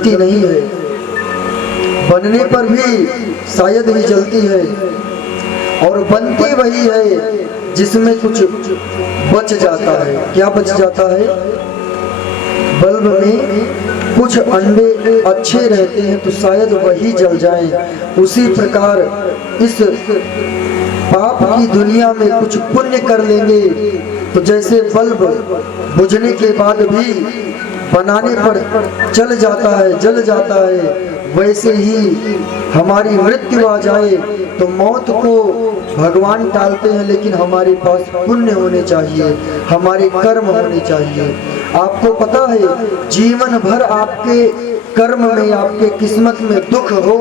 जलती नहीं है, बनने पर भी शायद ही जलती है, और बनती वही है जिसमें कुछ बच जाता है। क्या बच जाता है? बल्ब में कुछ अंडे अच्छे रहते हैं तो शायद वही जल जाएं। उसी प्रकार इस पाप की दुनिया में कुछ पुण्य कर लेंगे तो जैसे बल्ब बुझने के बाद भी बनाने पर चल जाता है, जल जाता है, वैसे ही हमारी मृत्यु आ जाए तो मौत को भगवान टालते हैं, लेकिन हमारे पास पुण्य होने चाहिए, हमारे कर्म होने चाहिए। आपको पता है जीवन भर आपके कर्म में, आपके किस्मत में दुख हो,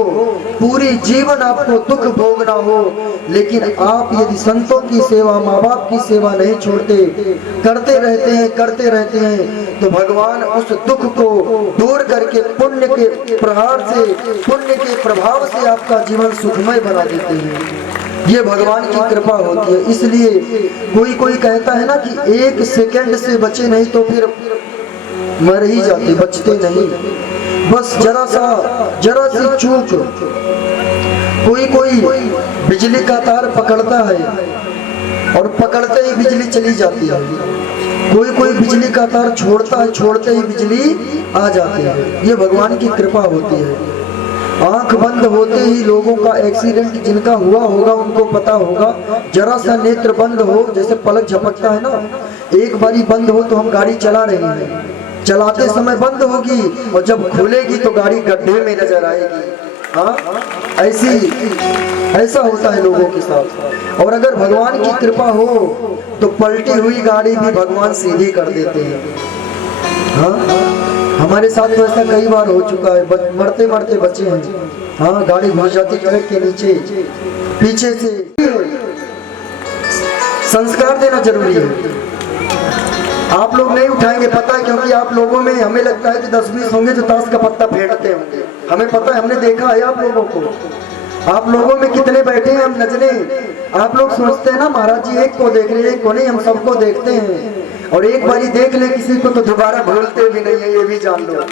पूरी जीवन आपको दुख भोगना हो, लेकिन आप यदि संतों की सेवा, माँ बाप की सेवा नहीं छोड़ते, करते रहते हैं तो भगवान उस दुख को दूर करके पुण्य के प्रहार से, पुण्य के प्रभाव से आपका जीवन सुखमय बना देते हैं। ये भगवान की कृपा होती है। इसलिए कोई कहता है ना कि 1 सेकंड से बचे नहीं तो फिर मर ही जाते, बचते नहीं। बस जरा सी चूक, कोई बिजली का तार पकड़ता है और पकड़ते ही बिजली चली जाती है, कोई बिजली का तार छोड़ता है, छोड़ते ही बिजली आ जाती है। ये भगवान की कृपा होती है। आंख बंद होते ही लोगों का एक्सीडेंट जिनका हुआ होगा उनको पता होगा, जरा सा नेत्र बंद हो, जैसे पलक झपकता है ना, एक बारी बंद हो तो हम गाड़ी चला रहे हैं, चलाते समय बंद होगी और जब खुलेगी तो गाड़ी गड्ढे में नजर आएगी। हाँ, ऐसा होता है लोगों के साथ। और अगर भगवान की कृपा हो तो पलटी हुई गाड़ी भी भगवान सीधी कर देते हैं। हाँ, हमारे साथ तो ऐसा कई बार हो चुका है, मरते मरते बचे हैं। हाँ, गाड़ी घुस जाती ट्रक के नीचे, पीछे से। संस्कार देना जरूरी है। आप लोग नहीं उठाएंगे, पता है, क्योंकि आप लोगों में हमें लगता है कि 10-20 होंगे जो ताश का पत्ता फेंकते होंगे। हमें पता है, हमने देखा है आप लोगों को। आप लोगों में कितने बैठे हैं हम नजरे। आप लोग सोचते हैं ना महाराज जी एक को देख रहे हैं, एक को नहीं, हम सबको देखते हैं। और एक बारी देख ले किसी को तो दोबारा भूलते भी नहीं है, ये भी जान लो।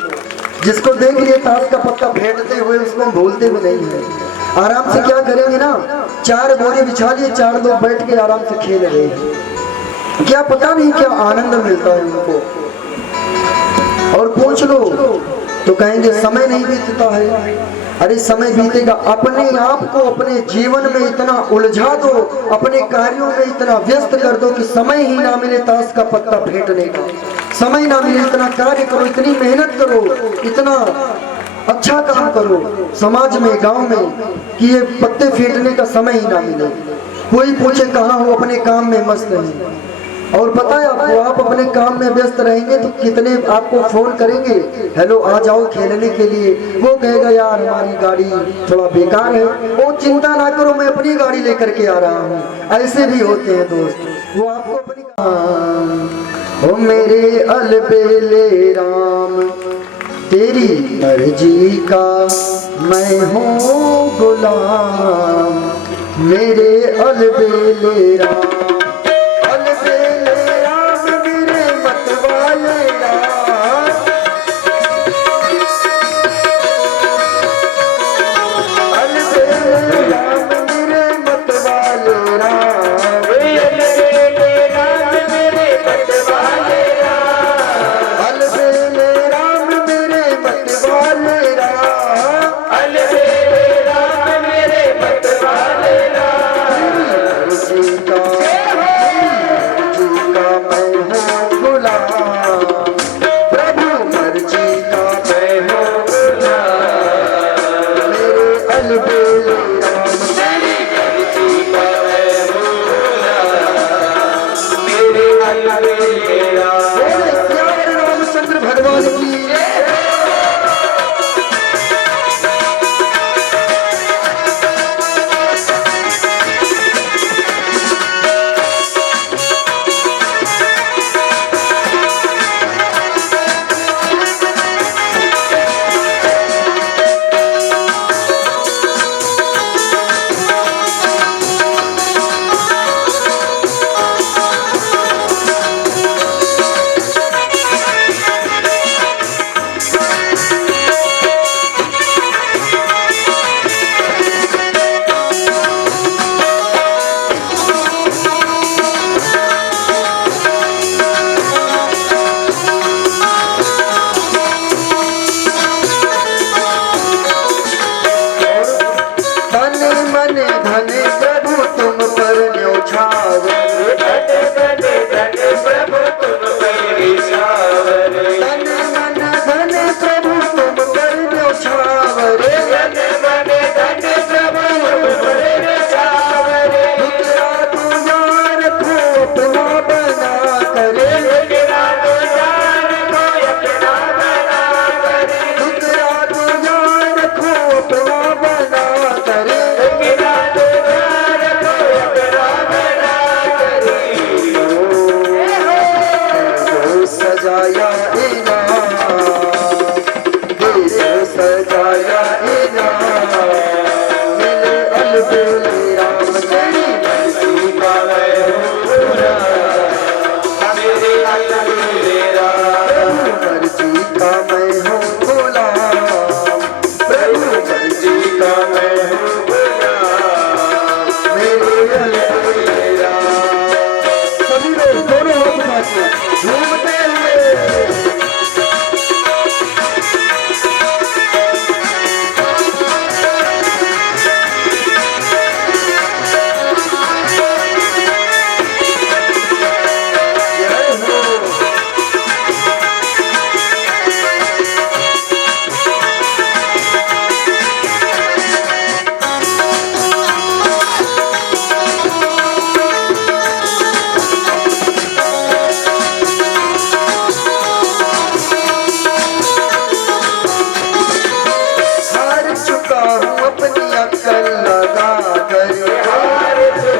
जिसको देख लिए ताश का पत्ता फेंकते हुए उसको हम भूलते भी नहीं है। आराम से क्या करेंगे ना, 4 बोरे बिछा लिए, 4 लोग बैठ के आराम से खेल रहे हैं। क्या पता नहीं क्या आनंद मिलता है उनको। और पूछ लो तो कहेंगे समय नहीं बीतता है। अरे समय बीतेगा, अपने आप को अपने जीवन में इतना उलझा दो, अपने कार्यों में इतना व्यस्त कर दो कि समय ही ना मिले ताश का पत्ता फेंकने का, समय ना मिले। इतना कार्य करो, इतनी मेहनत करो, इतना अच्छा काम करो समाज में, गांव में, कि ये पत्ते फेंकने का समय ही ना मिले। कोई पूछे कहाँ हो, अपने काम में मस्त है। और पता है आपको, आप अपने काम में व्यस्त रहेंगे तो कितने आपको फोन करेंगे, हेलो आ जाओ खेलने के लिए। वो कहेगा यार हमारी गाड़ी थोड़ा बेकार है। वो चिंता ना करो, मैं अपनी गाड़ी लेकर के आ रहा हूँ। ऐसे भी होते हैं दोस्त, वो आपको अपनी। ओ मेरे अलबेले राम, तेरी मर्जी का मैं हूँ गुलाम। मेरे अलबेले राम, का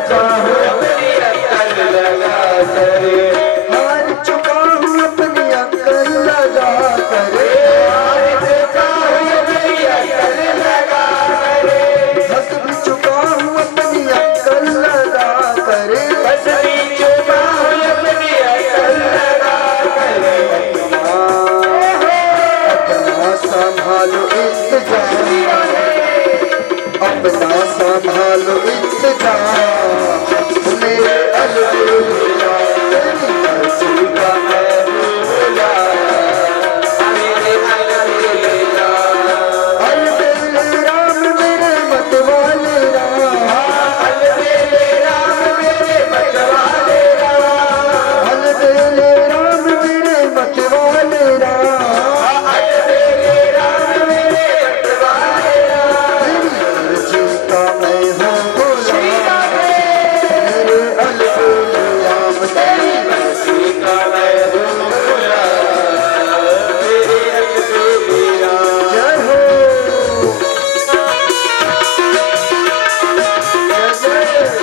चुका हूँ अपनी अकल लगा कर, हार चुका हूँ अपनी अकल लगा कर, हार चुका हूँ अपनी अकल लगा कर, थक भी चुका हूँ अपनी अकल लगा कर, बस भी चुका हूँ अपनी अकल लगा कर। अपना संभालो इंतजाम, अपना संभालो इंतजाम, मेरे अलविदा तेरी मर्जी का है बोला, मेरे अलविदा, अलबेले राम मेरे मतवाले राम, अलबेले राम मेरे मतवाले राम, अलबेले राम मेरे मतवाले राम, अलबेले राम मेरे मतवाले राम। तेरी मर्जी का मैं हूँ गुलाम, मेरे अलबेले राम तेरी मर्जी का मैं हूँ गुलाम, मेरे अलबेले राम। जय हो। जय जय।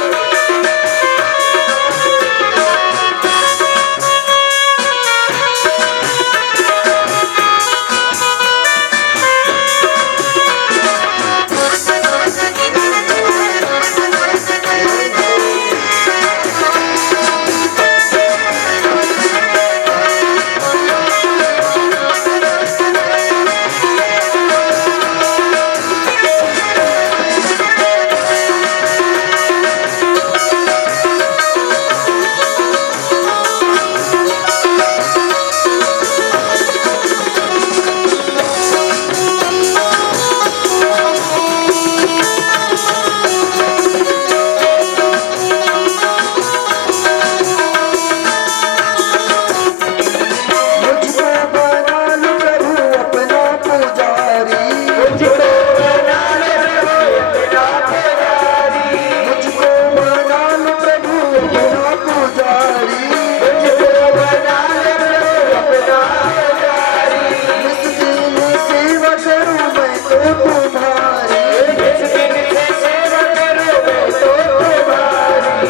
मुझको बना लो प्रभु अपना पुजारी, मुझको बना ले प्रभु अपना पुजारी, मुझको बना लो प्रभु अपना पुजारी, मुझको बना ले प्रभु अपना पुजारी। इस दिन सेवा करूं मैं तो तुम्हारी, इस दिन से सेवा करूं मैं तो तुम्हारी।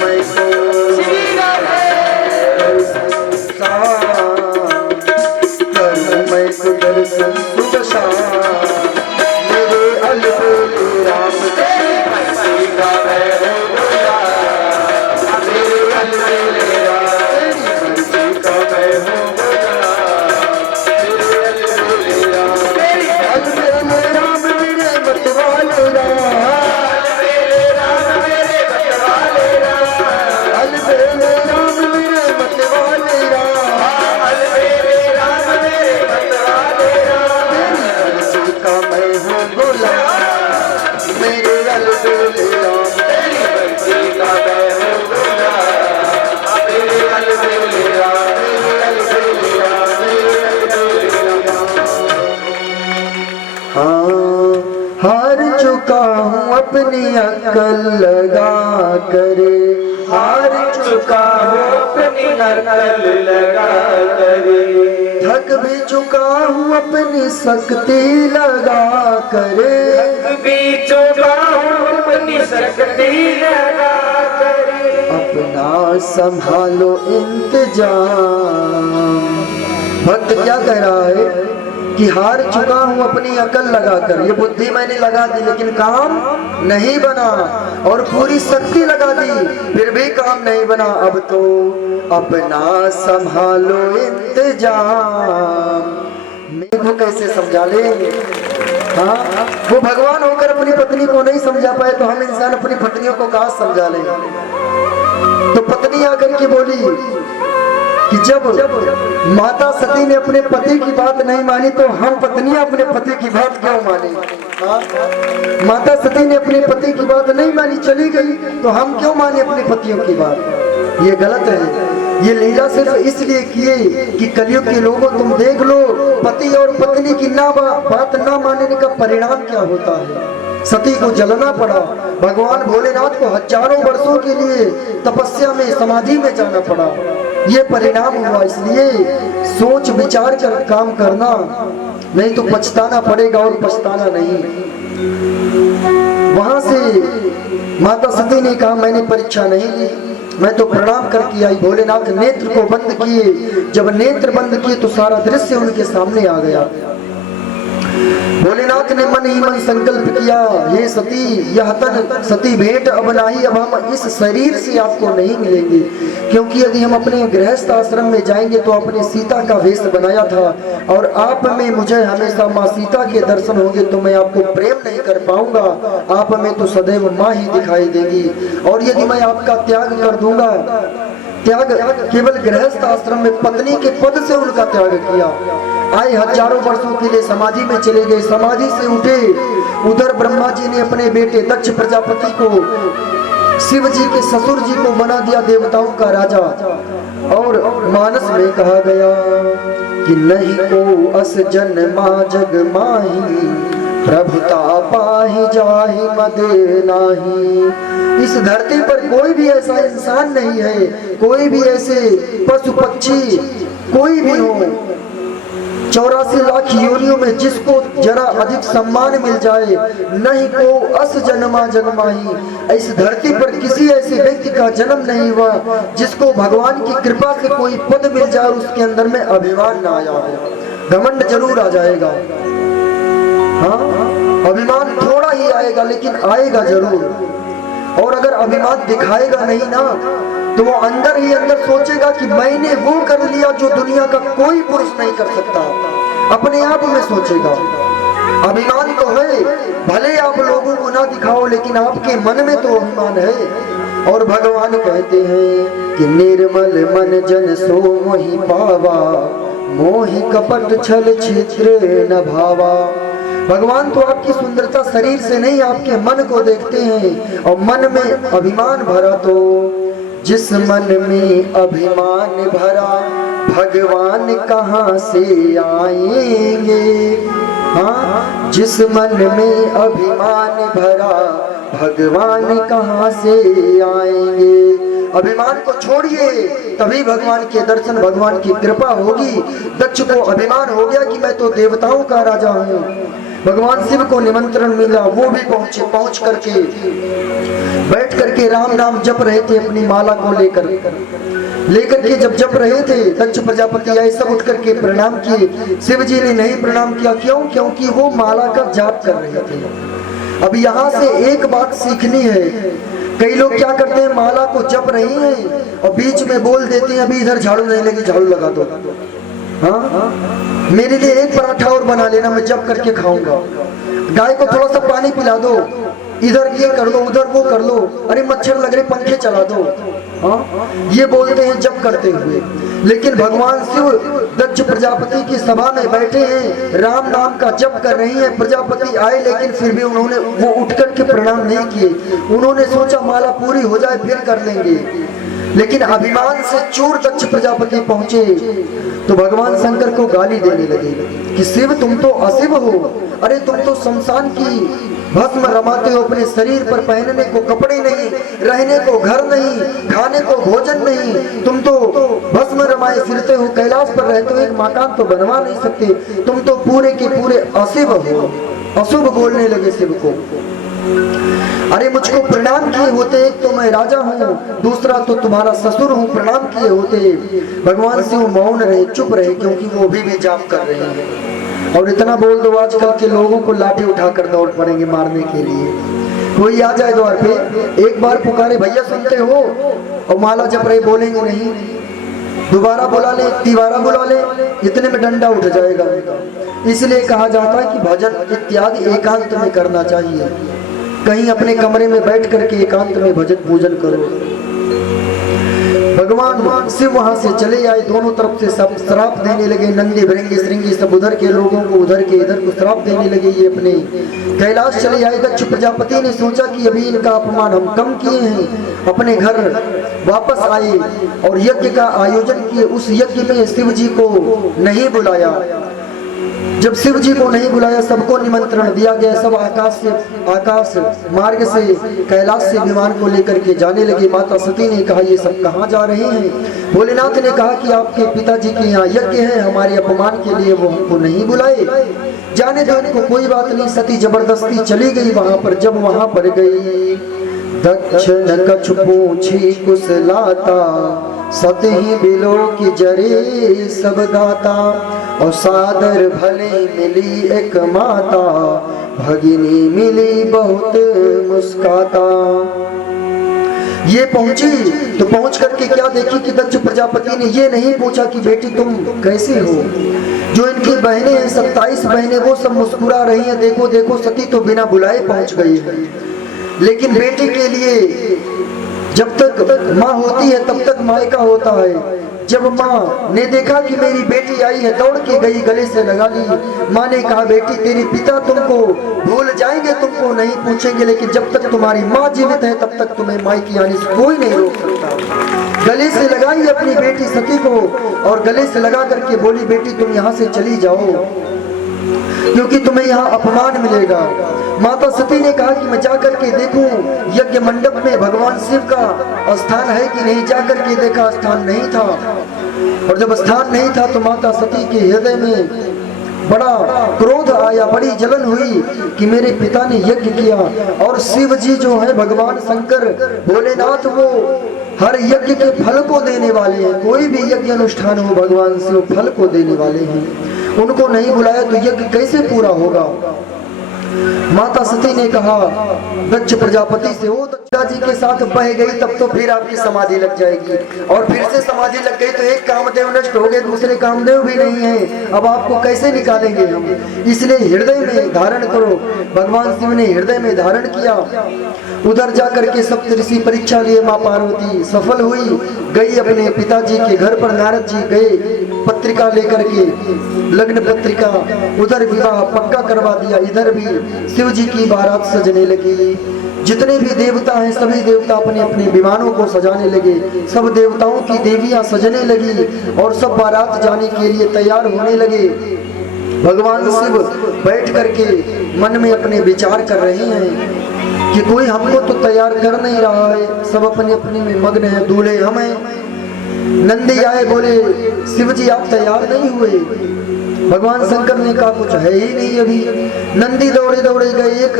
मैं तो श्री राधे, करूं मैं तो दर्शन सुबह शाम, मेरे अलबेले राम तेरी मर्जी का मैं हूँ गुलाम, मेरे अलबेले राम। तेरी मर्जी का मैं हूँ मेरे अलबेले राम, तेरी अलबेले राम मेरे मतवाले राम, अलबेले राम मेरे मतवाले राम, अलबेले राम मेरे मतवाले राम, अलबेले राम मेरे मतवाले राम। तेरी मर्जी का मैं हूँ गुलाम, मेरे अलबेले राम, तेरी मर्जी का मैं हूँ गुलाम, मेरे अलबेले राम, मेरे अलबेले राम, मेरे अलबेले राम। हाँ हार चुका हूँ अपनी अकल लगा करे, हार चुका हूँ अपनी अकल लगा कर, थक भी चुका हूँ अपनी शक्ति लगा करे, भी चुका हूँ अपनी शक्ति लगा कर। अपना संभालो इंतजाम। भक्त क्या कह रहा है कि हार चुका हूँ अपनी अकल लगाकर, ये बुद्धि मैंने लगा दी लेकिन काम नहीं बना, और पूरी शक्ति लगा दी फिर भी काम नहीं बना। अब तो अपना संभालो इंतजाम। मेरे को कैसे समझा लेंगे? हाँ, वो भगवान होकर अपनी पत्नी को नहीं समझा पाए तो हम इंसान अपनी पत्नियों को कहाँ समझा लेंगे? तो पत्नी आकर के बोली कि जब माता सती ने अपने पति की बात नहीं मानी तो हम पत्नियां अपने पति की बात क्यों माने? हाँ? माता सती ने अपने पति की बात नहीं मानी, चली गई, तो हम क्यों माने अपने पतियों की बात? ये गलत है। ये लीला सिर्फ इसलिए किए कि कलयुग के लोगों तुम देख लो, पति और पत्नी की बात ना मानने का परिणाम क्या होता है। सती को जलना पड़ा, भगवान भोलेनाथ को हजारों वर्षों के लिए तपस्या में समाधि में जाना पड़ा। ये परिणाम हुआ, इसलिए सोच विचार कर काम करना, नहीं तो पछताना पड़ेगा और पछताना नहीं। वहां से माता सती ने कहा मैंने परीक्षा नहीं ली, मैं तो प्रणाम करके आई। भोलेनाथ नेत्र को बंद किए, जब नेत्र बंद किए तो सारा दृश्य उनके सामने आ गया। भोलेनाथ ने मन ही मन संकल्प किया, हे सती यह तन सती भेंट अब नाही, अब हम इस शरीर से आपको नहीं मिलेंगे, क्योंकि यदि हम अपने गृहस्थ आश्रम में जाएंगे तो अपने सीता का वेश बनाया था और आप में मुझे हमेशा माँ सीता के दर्शन होंगे तो मैं आपको प्रेम नहीं कर पाऊंगा, आप में तो सदैव माँ ही दिखाई देगी। और यदि मैं आपका त्याग कर दूंगा, त्याग केवल गृहस्थ आश्रम में पत्नी के पद से उनका त्याग किया, आए हजारों वर्षों के लिए समाधि में चले गए, समाधि से उठे, उधर ब्रह्मा जी ने अपने बेटे दक्ष प्रजापति को शिव जी के ससुर जी को बना दिया देवताओं का राजा। और मानस में कहा गया कि नहीं को अस जन्मा जग माही, प्रभुता पाही जाहि मद नाही। इस धरती पर कोई भी ऐसा इंसान नहीं है, कोई भी ऐसे पशु पक्षी कोई भी हो 84 लाख योनियों में जिसको जरा अधिक सम्मान मिल जाए, नहीं को अस जन्मा जगमाही, इस धरती पर किसी ऐसे व्यक्ति का जन्म नहीं हुआ जिसको भगवान की कृपा से कोई पद मिल जाए और उसके अंदर में अभिमान ना आया हो। घमंड जरूर आ जाएगा, हाँ अभिमान थोड़ा ही आएगा लेकिन आएगा जरूर। और अगर अभिमान दिखाएगा नहीं ना तो वो अंदर ही अंदर सोचेगा कि मैंने वो कर लिया जो दुनिया का कोई पुरुष नहीं कर सकता, अपने आप में सोचेगा। अभिमान तो है, भले आप लोगों को ना दिखाओ लेकिन आपके मन में तो अभिमान है। और भगवान कहते हैं कि निर्मल मन जन सो मोहि पावा, मोहि कपट छल छिद्र न भावा। भगवान तो आपकी सुंदरता शरीर से नहीं आपके मन को देखते हैं, और मन में अभिमान भरा तो जिस मन में अभिमान भरा भगवान कहाँ से आएंगे। हाँ जिस मन में अभिमान भरा भगवान कहाँ से आएंगे। अभिमान को छोड़िए तभी भगवान के दर्शन, भगवान की कृपा होगी। दक्ष को अभिमान हो गया कि मैं तो देवताओं का राजा हूँ। भगवान शिव को निमंत्रण मिला, वो भी पहुंचे, पहुंच करके बैठ करके राम नाम जप रहे थे अपनी माला को लेकर के जब जप रहे थे दक्ष प्रजापति आए, सब उठ करके प्रणाम किए। शिव जी ने नहीं प्रणाम किया, क्यों? क्योंकि वो माला का जाप कर रहे थे। अब यहाँ से एक बात सीखनी है, कई लोग क्या करते हैं माला को जप रही हैं और बीच में बोल देते हैं अभी इधर झाड़ू नहीं लगी, झाड़ू लगा दो। हाँ मेरे लिए एक पराठा और बना लेना, मैं जप करके खाऊंगा। गाय को थोड़ा सा पानी पिला दो, इधर ये कर लो उधर वो कर लो, अरे मच्छर लग रहे पंखे चला दो। हाँ ये बोलते हैं जप करते हुए, लेकिन भगवान शिव दक्ष प्रजापति की सभा में बैठे हैं, राम नाम का जप कर रही हैं। प्रजापति आए लेकिन फिर भी उन्होंने वो उठ करके प्रणाम नहीं किए। उन्होंने सोचा माला पूरी हो जाए फिर कर लेंगे, लेकिन अभिमान से चूर दक्ष प्रजापति पहुंचे तो भगवान शंकर को गाली देने लगे कि शिव तुम तो अशिव हो, अरे तुम तो शमशान की भस्म रमाते हो, अपने शरीर पर पहनने को कपड़े नहीं, रहने को घर नहीं, खाने को भोजन नहीं, तुम तो भस्म रमाए फिरते हो, कैलाश पर रहते हो, एक मकान तो बनवा नहीं सकते, तुम तो पूरे के पूरे अशिव हो। अशुभ बोलने लगे शिव को। अरे मुझको प्रणाम किए होते, एक तो मैं राजा हूँ, दूसरा तो तुम्हारा ससुर हूँ, प्रणाम किए होते। भगवान शिव मौन रहे, चुप रहे, क्योंकि वो भी जाप कर रहे हैं। और इतना बोल दो आजकल के लोगों को लाठी उठाकर दौड़ पड़ेंगे मारने के लिए। कोई आ जाए द्वार पे, एक बार पुकारे भैया सुनते हो, और माला जप रहे बोलेंगे नहीं, दोबारा बुला ले, तिबारा बुला ले, इतने में डंडा उठ जाएगा। इसलिए कहा जाता है कि भजन इत्यादि एकांत में करना चाहिए, कहीं अपने कमरे में बैठ करके एकांत में भजन पूजन करो। भगवान शिव वहां से चले आए, दोनों तरफ से सब श्राप देने लगे, नंदी भृंगी श्रृंगी सब उधर के लोगों को उधर के इधर को श्राप देने लगे। ये अपने कैलाश चले आए। दक्ष प्रजापति ने सोचा कि अभी इनका अपमान हम कम किए हैं, अपने घर वापस आए और यज्ञ का आयोजन किए। उस यज्ञ में शिव जी को नहीं बुलाया। जब शिव जी को नहीं बुलाया, सबको निमंत्रण दिया गया, सब आकाश मार्ग से कैलाश से विमान को लेकर के जाने लगे। माता सती ने कहा ये सब कहाँ जा रहे हैं? भोलेनाथ ने कहा कि आपके पिताजी के यहाँ यज्ञ है, हमारे अपमान के लिए वो हमको नहीं बुलाए, जाने दो इनको, कोई बात नहीं। सती जबरदस्ती चली गई वहां पर। जब वहां पर गई दक्षिण कछु पूछी कुशलाता, सतही बिलो की जरे सब दाता। और सादर भले मिली एक माता, भगिनी मिली बहुत मुस्काता। ये पहुंची तो पहुंच करके क्या देखी कि दक्ष प्रजापति ने ये नहीं पूछा कि बेटी तुम कैसी हो। जो इनकी बहनें हैं 27 बहनें, वो सब मुस्कुरा रही हैं, देखो देखो सती तो बिना बुलाए पहुंच गई है। लेकिन बेटी के लिए जब तक माँ होती है तब तक मायका होता है। जब माँ ने देखा कि मेरी बेटी आई है, दौड़ के गई, गले से लगा ली। माँ ने कहा बेटी तेरे पिता तुमको भूल जाएंगे, तुमको नहीं पूछेंगे, लेकिन जब तक तुम्हारी माँ जीवित है तब तक तुम्हें मायके आने से कोई नहीं रोक सकता। गले से लगाई अपनी बेटी सती को और गले से लगा करके बोली बेटी तुम यहाँ से चली जाओ, क्योंकि तुम्हें यहाँ अपमान मिलेगा। माता सती ने कहा कि मैं जाकर के देखूं यज्ञ मंडप में भगवान शिव का स्थान है कि नहीं। जाकर के देखा स्थान नहीं था, और जब स्थान नहीं था तो माता सती के हृदय में बड़ा क्रोध आया, बड़ी जलन हुई कि मेरे पिता ने यज्ञ किया। और शिव जी जो है भगवान शंकर भोलेनाथ, वो हर यज्ञ के फल को देने वाले हैं। कोई भी यज्ञ अनुष्ठान हो भगवान शिव फल को देने वाले हैं। उनको नहीं बुलाया तो यज्ञ कैसे पूरा होगा। माता सती ने कहा दक्ष प्रजापति से, वो दक्षा जी के साथ बह गई तब तो फिर आपकी समाधि लग जाएगी, और फिर से समाधि लग गई तो एक कामदेव नष्ट हो गए, दूसरे कामदेव भी नहीं है, अब आपको कैसे निकालेंगे हम। इसलिए हृदय में धारण करो। भगवान शिव ने हृदय में धारण किया। उधर जाकर के सप्तऋषि परीक्षा लिए, माँ पार्वती सफल हुई, गई अपने पिताजी के घर पर। नारद जी गए पत्रिका लेकर के, लग्न पत्रिका, उधर विवाह पक्का करवा दिया, इधर भी शिव जी की बारात सजने लगी। जितने भी देवता हैं सभी देवता अपने अपने विमानों को सजाने लगे, सब देवताओं की देवियां सजने लगी और सब बारात जाने के लिए तैयार होने लगे। भगवान शिव बैठ करके मन में अपने विचार कर रहे हैं कि कोई हमको तो तैयार कर नहीं रहा है, सब अपने अपने में मग्न है, दूल्हे हम हैं। नंदी आए, बोले शिव जी आप तैयार नहीं हुए। भगवान शंकर ने कहा कुछ है ही नहीं अभी। नंदी दौड़े दौड़े गए, एक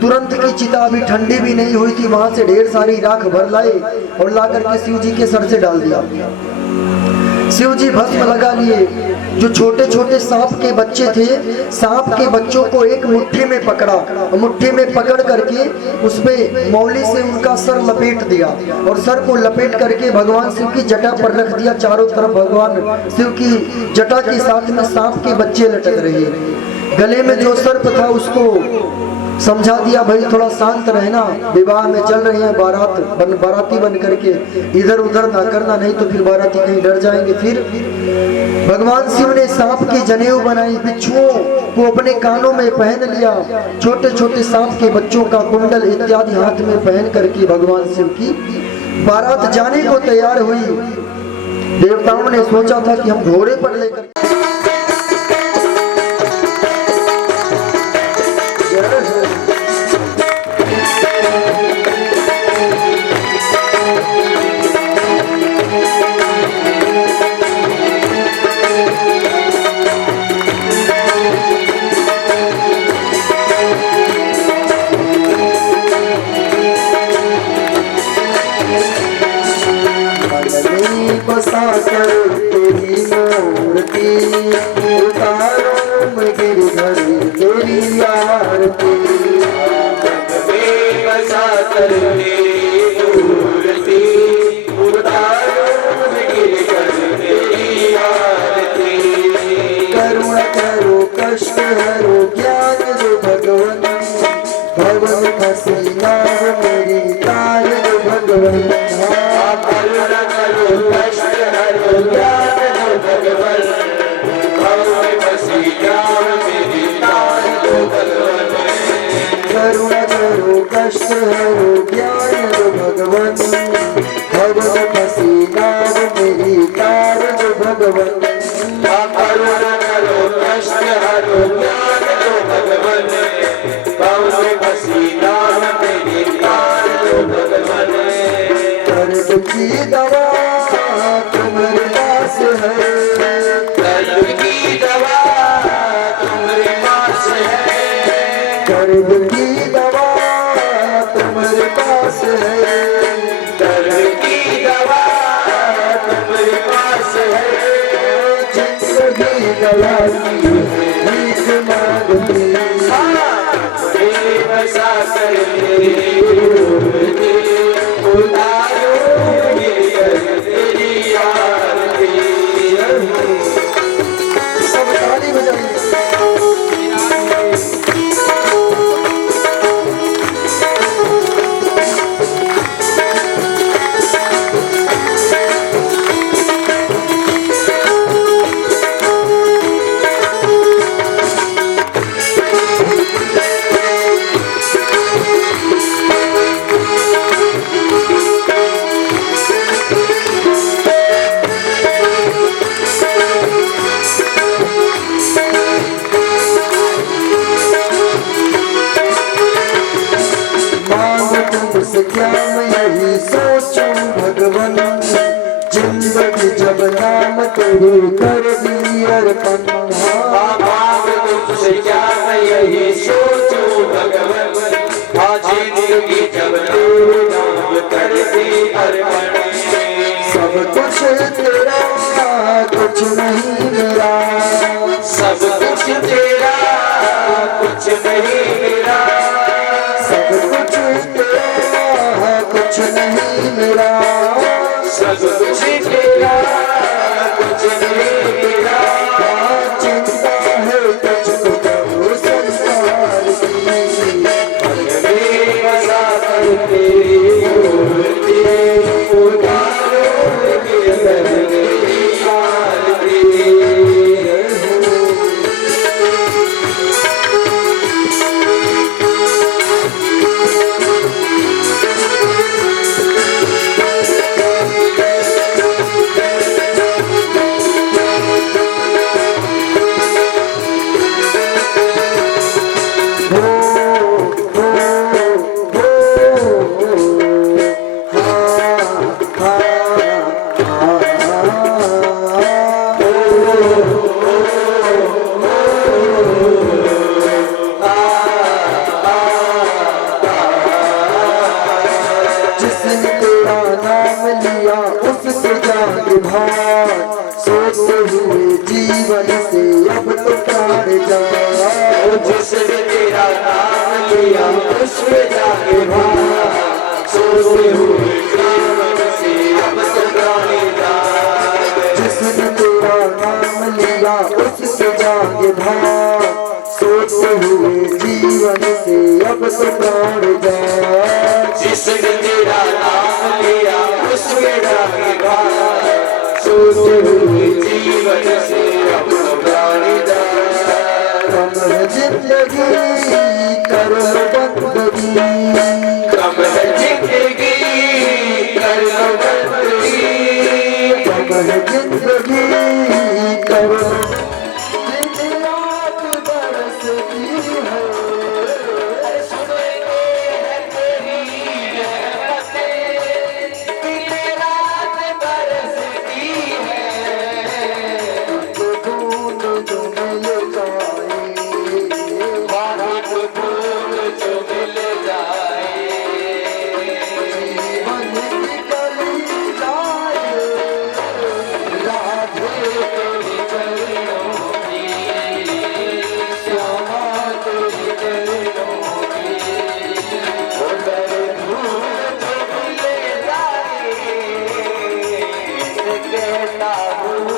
तुरंत की चिता अभी ठंडी भी नहीं हुई थी, वहां से ढेर सारी राख भर लाए और ला करके शिव जी के सर से डाल दिया। शिव जी भस्म लगा लिए। जो छोटे छोटे सांप के बच्चे थे, सांप के बच्चों को एक मुट्ठी में पकड़ा, मुट्ठी में पकड़ करके उस पे मौली से उनका सर लपेट दिया और सर को लपेट करके भगवान शिव की जटा पर रख दिया। चारों तरफ भगवान शिव की जटा के साथ में सांप के बच्चे लटक रहे। गले में जो सर्प था उसको समझा दिया भाई थोड़ा शांत रहना, विवाह में चल रहे हैं, बाराती बन करके इधर उधर ना करना, नहीं तो फिर बाराती कहीं डर जाएंगे। फिर भगवान शिव ने सांप की जनेऊ बनाई, बिच्छुओं को अपने कानों में पहन लिया, छोटे छोटे सांप के बच्चों का कुंडल इत्यादि हाथ में पहन करके भगवान शिव की बारात जाने को तैयार हुई। देवताओं ने सोचा था कि हम घोड़े पर लेकर तेरी मूर्ति उतारो मैं गिरधर तेरी आरती। बसा कर तेरी मूर्ति उतारो मैं गिरधर तेरी आरती। करुणा करो कष्ट हरो ज्ञान दो भगवन, भवन फंसी नाव मेरी तार दो भगवन। करुणा करो कष्ट हरो ज्ञान दो भगवन, भवन फंसी नाव मेरी तार दो भगवन। करुणा करो कष्ट हरो ज्ञान दो भगवन, भवन फंसी नाव मेरी तार दो भगवन। करुणा करो कष्ट हरो ज्ञान दो भगवन, भवन फंसी नाव मेरी तार दो भगवन। दर्द की दवा तुम्हारे पास है, दर्द की दवा तुम्हारे पास है, दर्द की दवा तुम्हारे पास है। सोचूं भगवन, जिंदगी जब नाम तेरे कर दी अर्पण। भाव तुझसे क्या मैं यही सोचूं भगवन, हाँ जिंदगी जब तेरे नाम कर दी अर्पण। सब कुछ तेरा कुछ नहीं मेरा, सब कुछ तेरा कुछ नहीं मेरा, सब कुछ तेरा कुछ नहीं मेरा, सब कुछ तेरा कुछ नहीं मेरा। चिंता है तुझको करो संसार की, मन में बसा कर तेरी मूर्ति, उतारो के बदले आरती। जिसने तेरा नाम लिया उसके जान भाग, सोते हुए जीवन से अब तो प्राण जा। जिसने तेरा नाम लिया उसमें जाके भाग, सोते हुए जीवन से अब तो प्राण जाग। जिसने तेरा नाम लिया उसके जाग भाग, सोते हुए जीवन से अब तो प्राण जा। जिसने तेरा नाम लिया उसमें जाके भाग, सोते हुए जीवन से अब तो प्राण जाग। कम है जिंदगी कर लो बंदगी, कम है जिंदगी कर लो बंदगी, कम है जिंदगी कर लो। दिन रात बरसती है, बूंद जो मिल जाए, जीवन निकल जाए। राधे तेरे चरणों की, श्यामा तेरे चरणों की, ओ मेरे भूल जो मिल जाए, कहता हूँ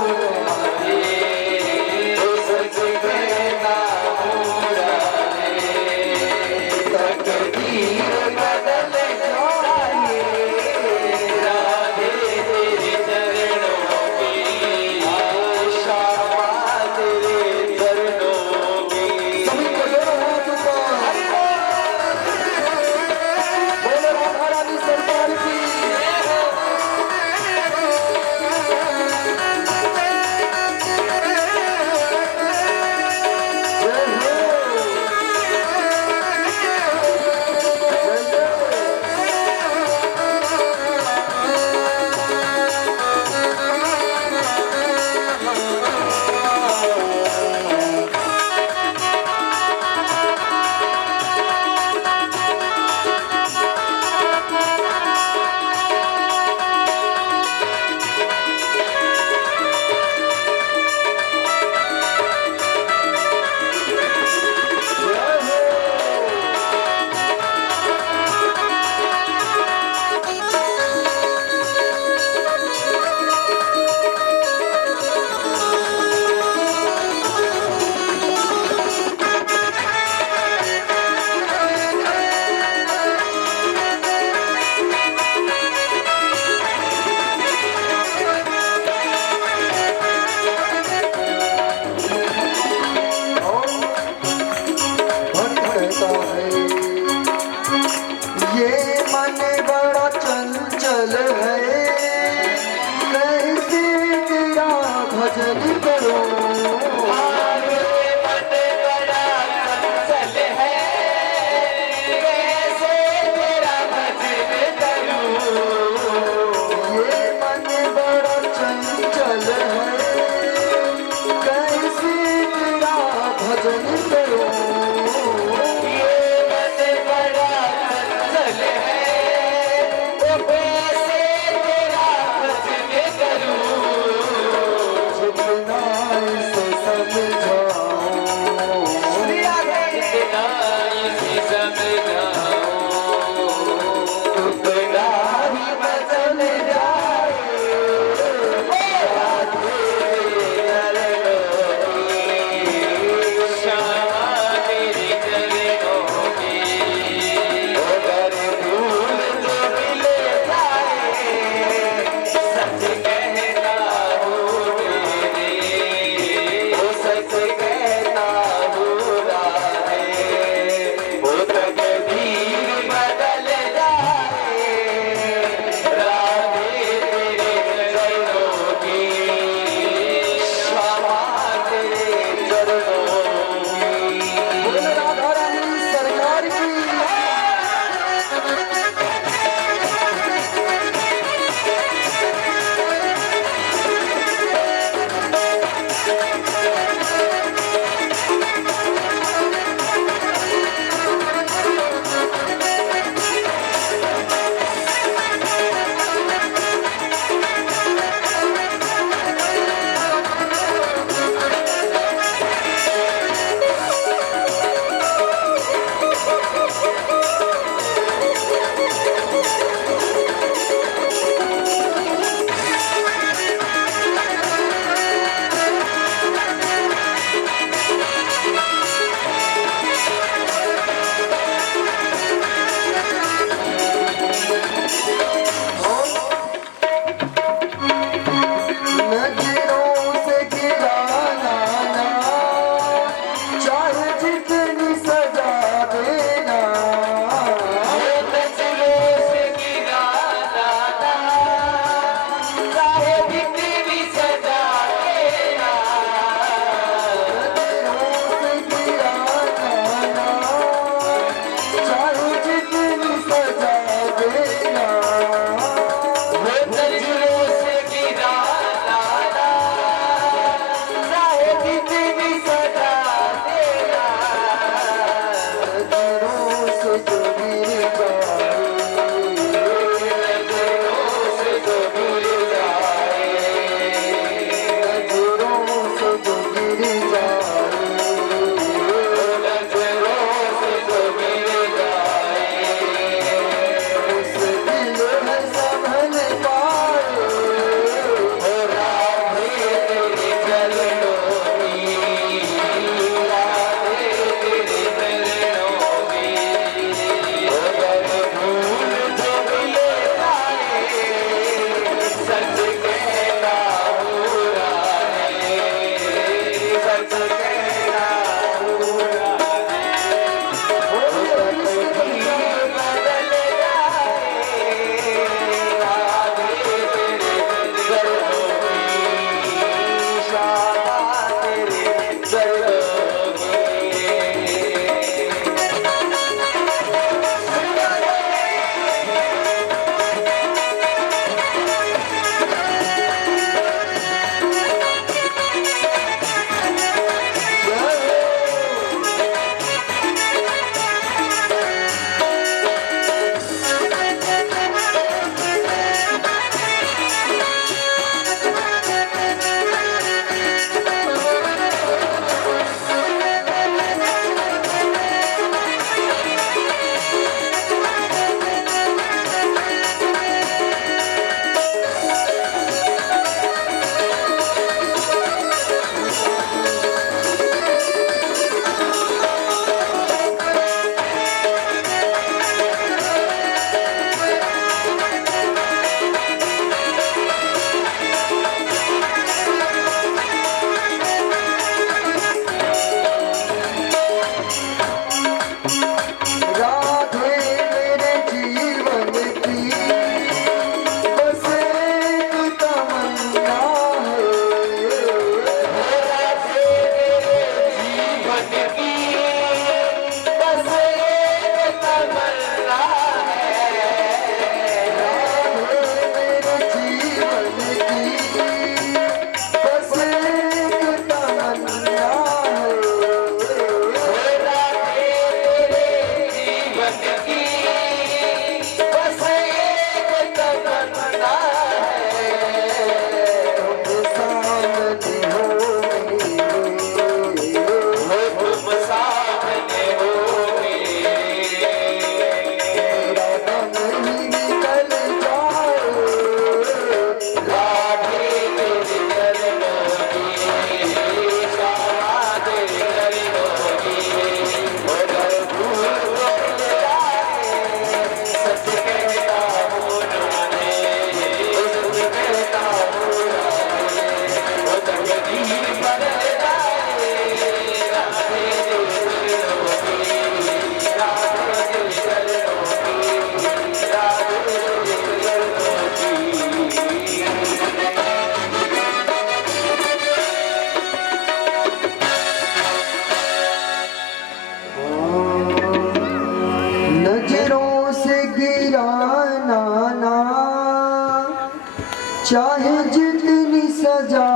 चाहे जितनी सजा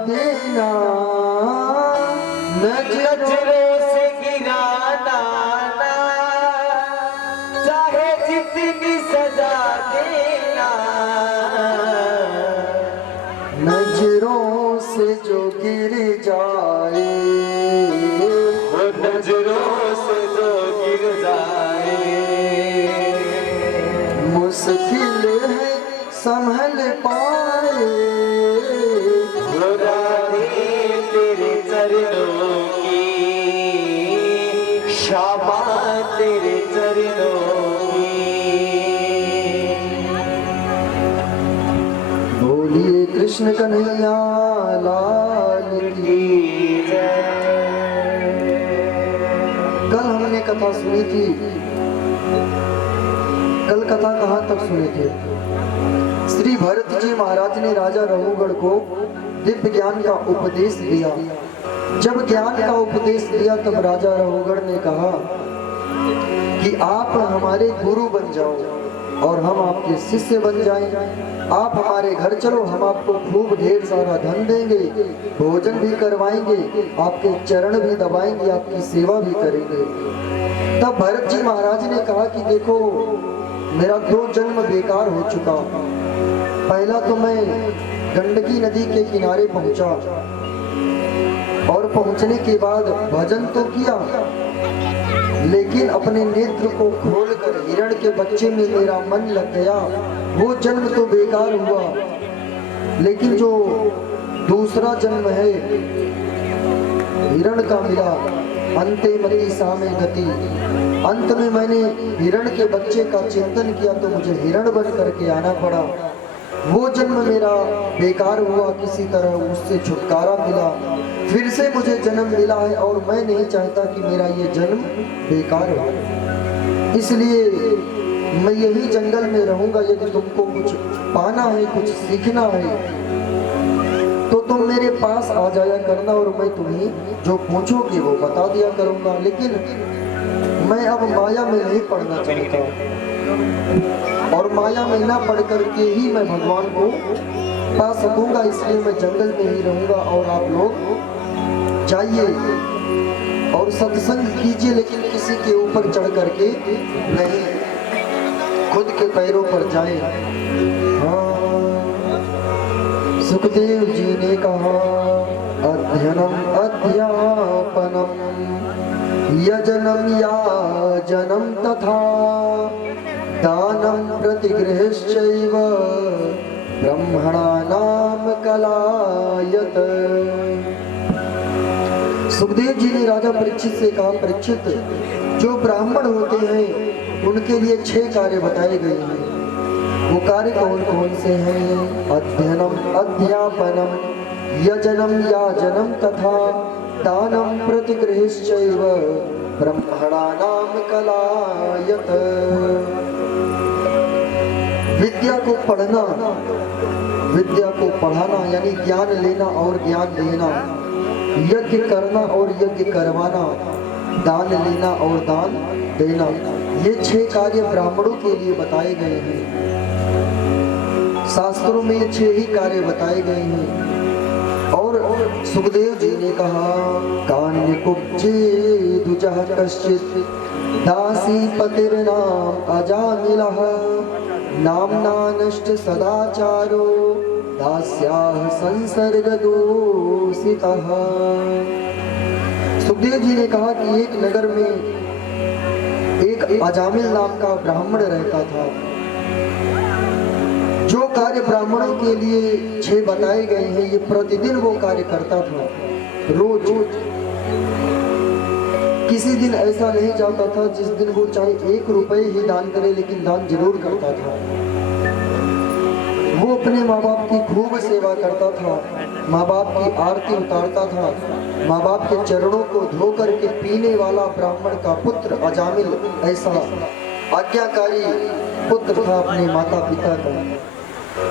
देना, नजरों से गिराना ना, चाहे जितनी सजा देना, नजरों से जो गिर जाए, वो नजरों से जो गिर जाए, मुश्किल है संभल पाए, तेरे चरणों की, शाबाश तेरे चरणों की। बोलिए कृष्ण कन्हैया लाल की। कल हमने कथा सुनी थी, कल कथा कहाँ तक सुनी थी? श्री भरत जी महाराज ने राजा रघुगढ़ को दिव्य ज्ञान का उपदेश दिया। जब ज्ञान का उपदेश दिया तब राजा रघुगढ़ ने कहा कि आप हमारे गुरु बन जाओ और हम आपके शिष्य बन जाएं। आप हमारे घर चलो, हम आपको खूब ढेर सारा धन देंगे, भोजन भी करवाएंगे, आपके चरण भी दबाएंगे, आपकी सेवा भी करेंगे। तब भरत जी महाराज ने कहा कि देखो, मेरा 2 जन्म बेकार हो चुका। पहला तो मैं गंडकी नदी के किनारे पहुंचा और पहुंचने के बाद भजन तो किया, लेकिन अपने नेत्र को खोलकर हिरण के बच्चे में मेरा मन लग गया। वो जन्म तो बेकार हुआ, लेकिन जो दूसरा जन्म है हिरण का मिला, अंते मति सामे गति। अंत में मैंने हिरण के बच्चे का चिंतन किया तो मुझे हिरण बन करके आना पड़ा। वो जन्म मेरा बेकार हुआ, किसी तरह उससे छुटकारा मिला, फिर से मुझे जन्म मिला है और मैं नहीं चाहता कि मेरा ये जन्म बेकार हो। इसलिए मैं यही जंगल में रहूंगा। यदि तुमको कुछ पाना है, कुछ सीखना है, तो तुम मेरे पास आ जाया करना और मैं तुम्हें जो पूछोगे वो बता दिया करूंगा। लेकिन मैं अब माया में नहीं पड़ना चाहता और माया में ना पढ़ करके ही मैं भगवान को पा सकूंगा। इसलिए मैं जंगल में ही रहूंगा और आप लोग जाइए और सत्संग कीजिए, लेकिन किसी के ऊपर चढ़ करके नहीं, खुद के पैरों पर जाए। हाँ, सुखदेव जी ने कहा, अध्ययनम अध्यापनम यजनम याजनम तथा दानम प्रतिगृहश्चैव ब्रह्मणानाम कलायत। सुखदेव जी ने राजा परीक्षित से कहा, परीक्षित, जो ब्राह्मण होते हैं उनके लिए 6 कार्य बताए गए हैं। वो कार्य कौन कौन से हैं? अध्ययनम अध्यापनम यजनम याजनम तथा दानम प्रतिगृहश्चैव ब्रह्मणानाम कलायत। विद्या को पढ़ना, विद्या को पढ़ाना यानी ज्ञान लेना और ज्ञान देना, यज्ञ करना और यज्ञ करवाना, दान लेना और दान देना, ये 6 कार्य ब्राह्मणों के लिए बताए गए हैं। शास्त्रों में ये 6 ही कार्य बताए गए हैं। और सुखदेव जी ने कहा, कान्य कुब्जे दुजः कश्चित् दासी पतिर्नाम अजामिलः नाम्ना नष्ट सदाचारो दास्याः संसर्ग दूषितः। सुखदेव जी ने कहा कि एक नगर में एक अजामिल नाम का ब्राह्मण रहता था। जो कार्य ब्राह्मणों के लिए 6 बताए गए हैं, ये प्रतिदिन वो कार्य करता था। रोज किसी दिन ऐसा नहीं जाता था जिस दिन वो चाहे 1 रुपए ही दान करे, लेकिन दान जरूर करता था। वो अपने माँ बाप की खूब सेवा करता था, माँ बाप की आरती उतारता था, माँ बाप के चरणों को धो करके पीने वाला ब्राह्मण का पुत्र अजामिल ऐसा आज्ञाकारी पुत्र था अपने माता पिता का।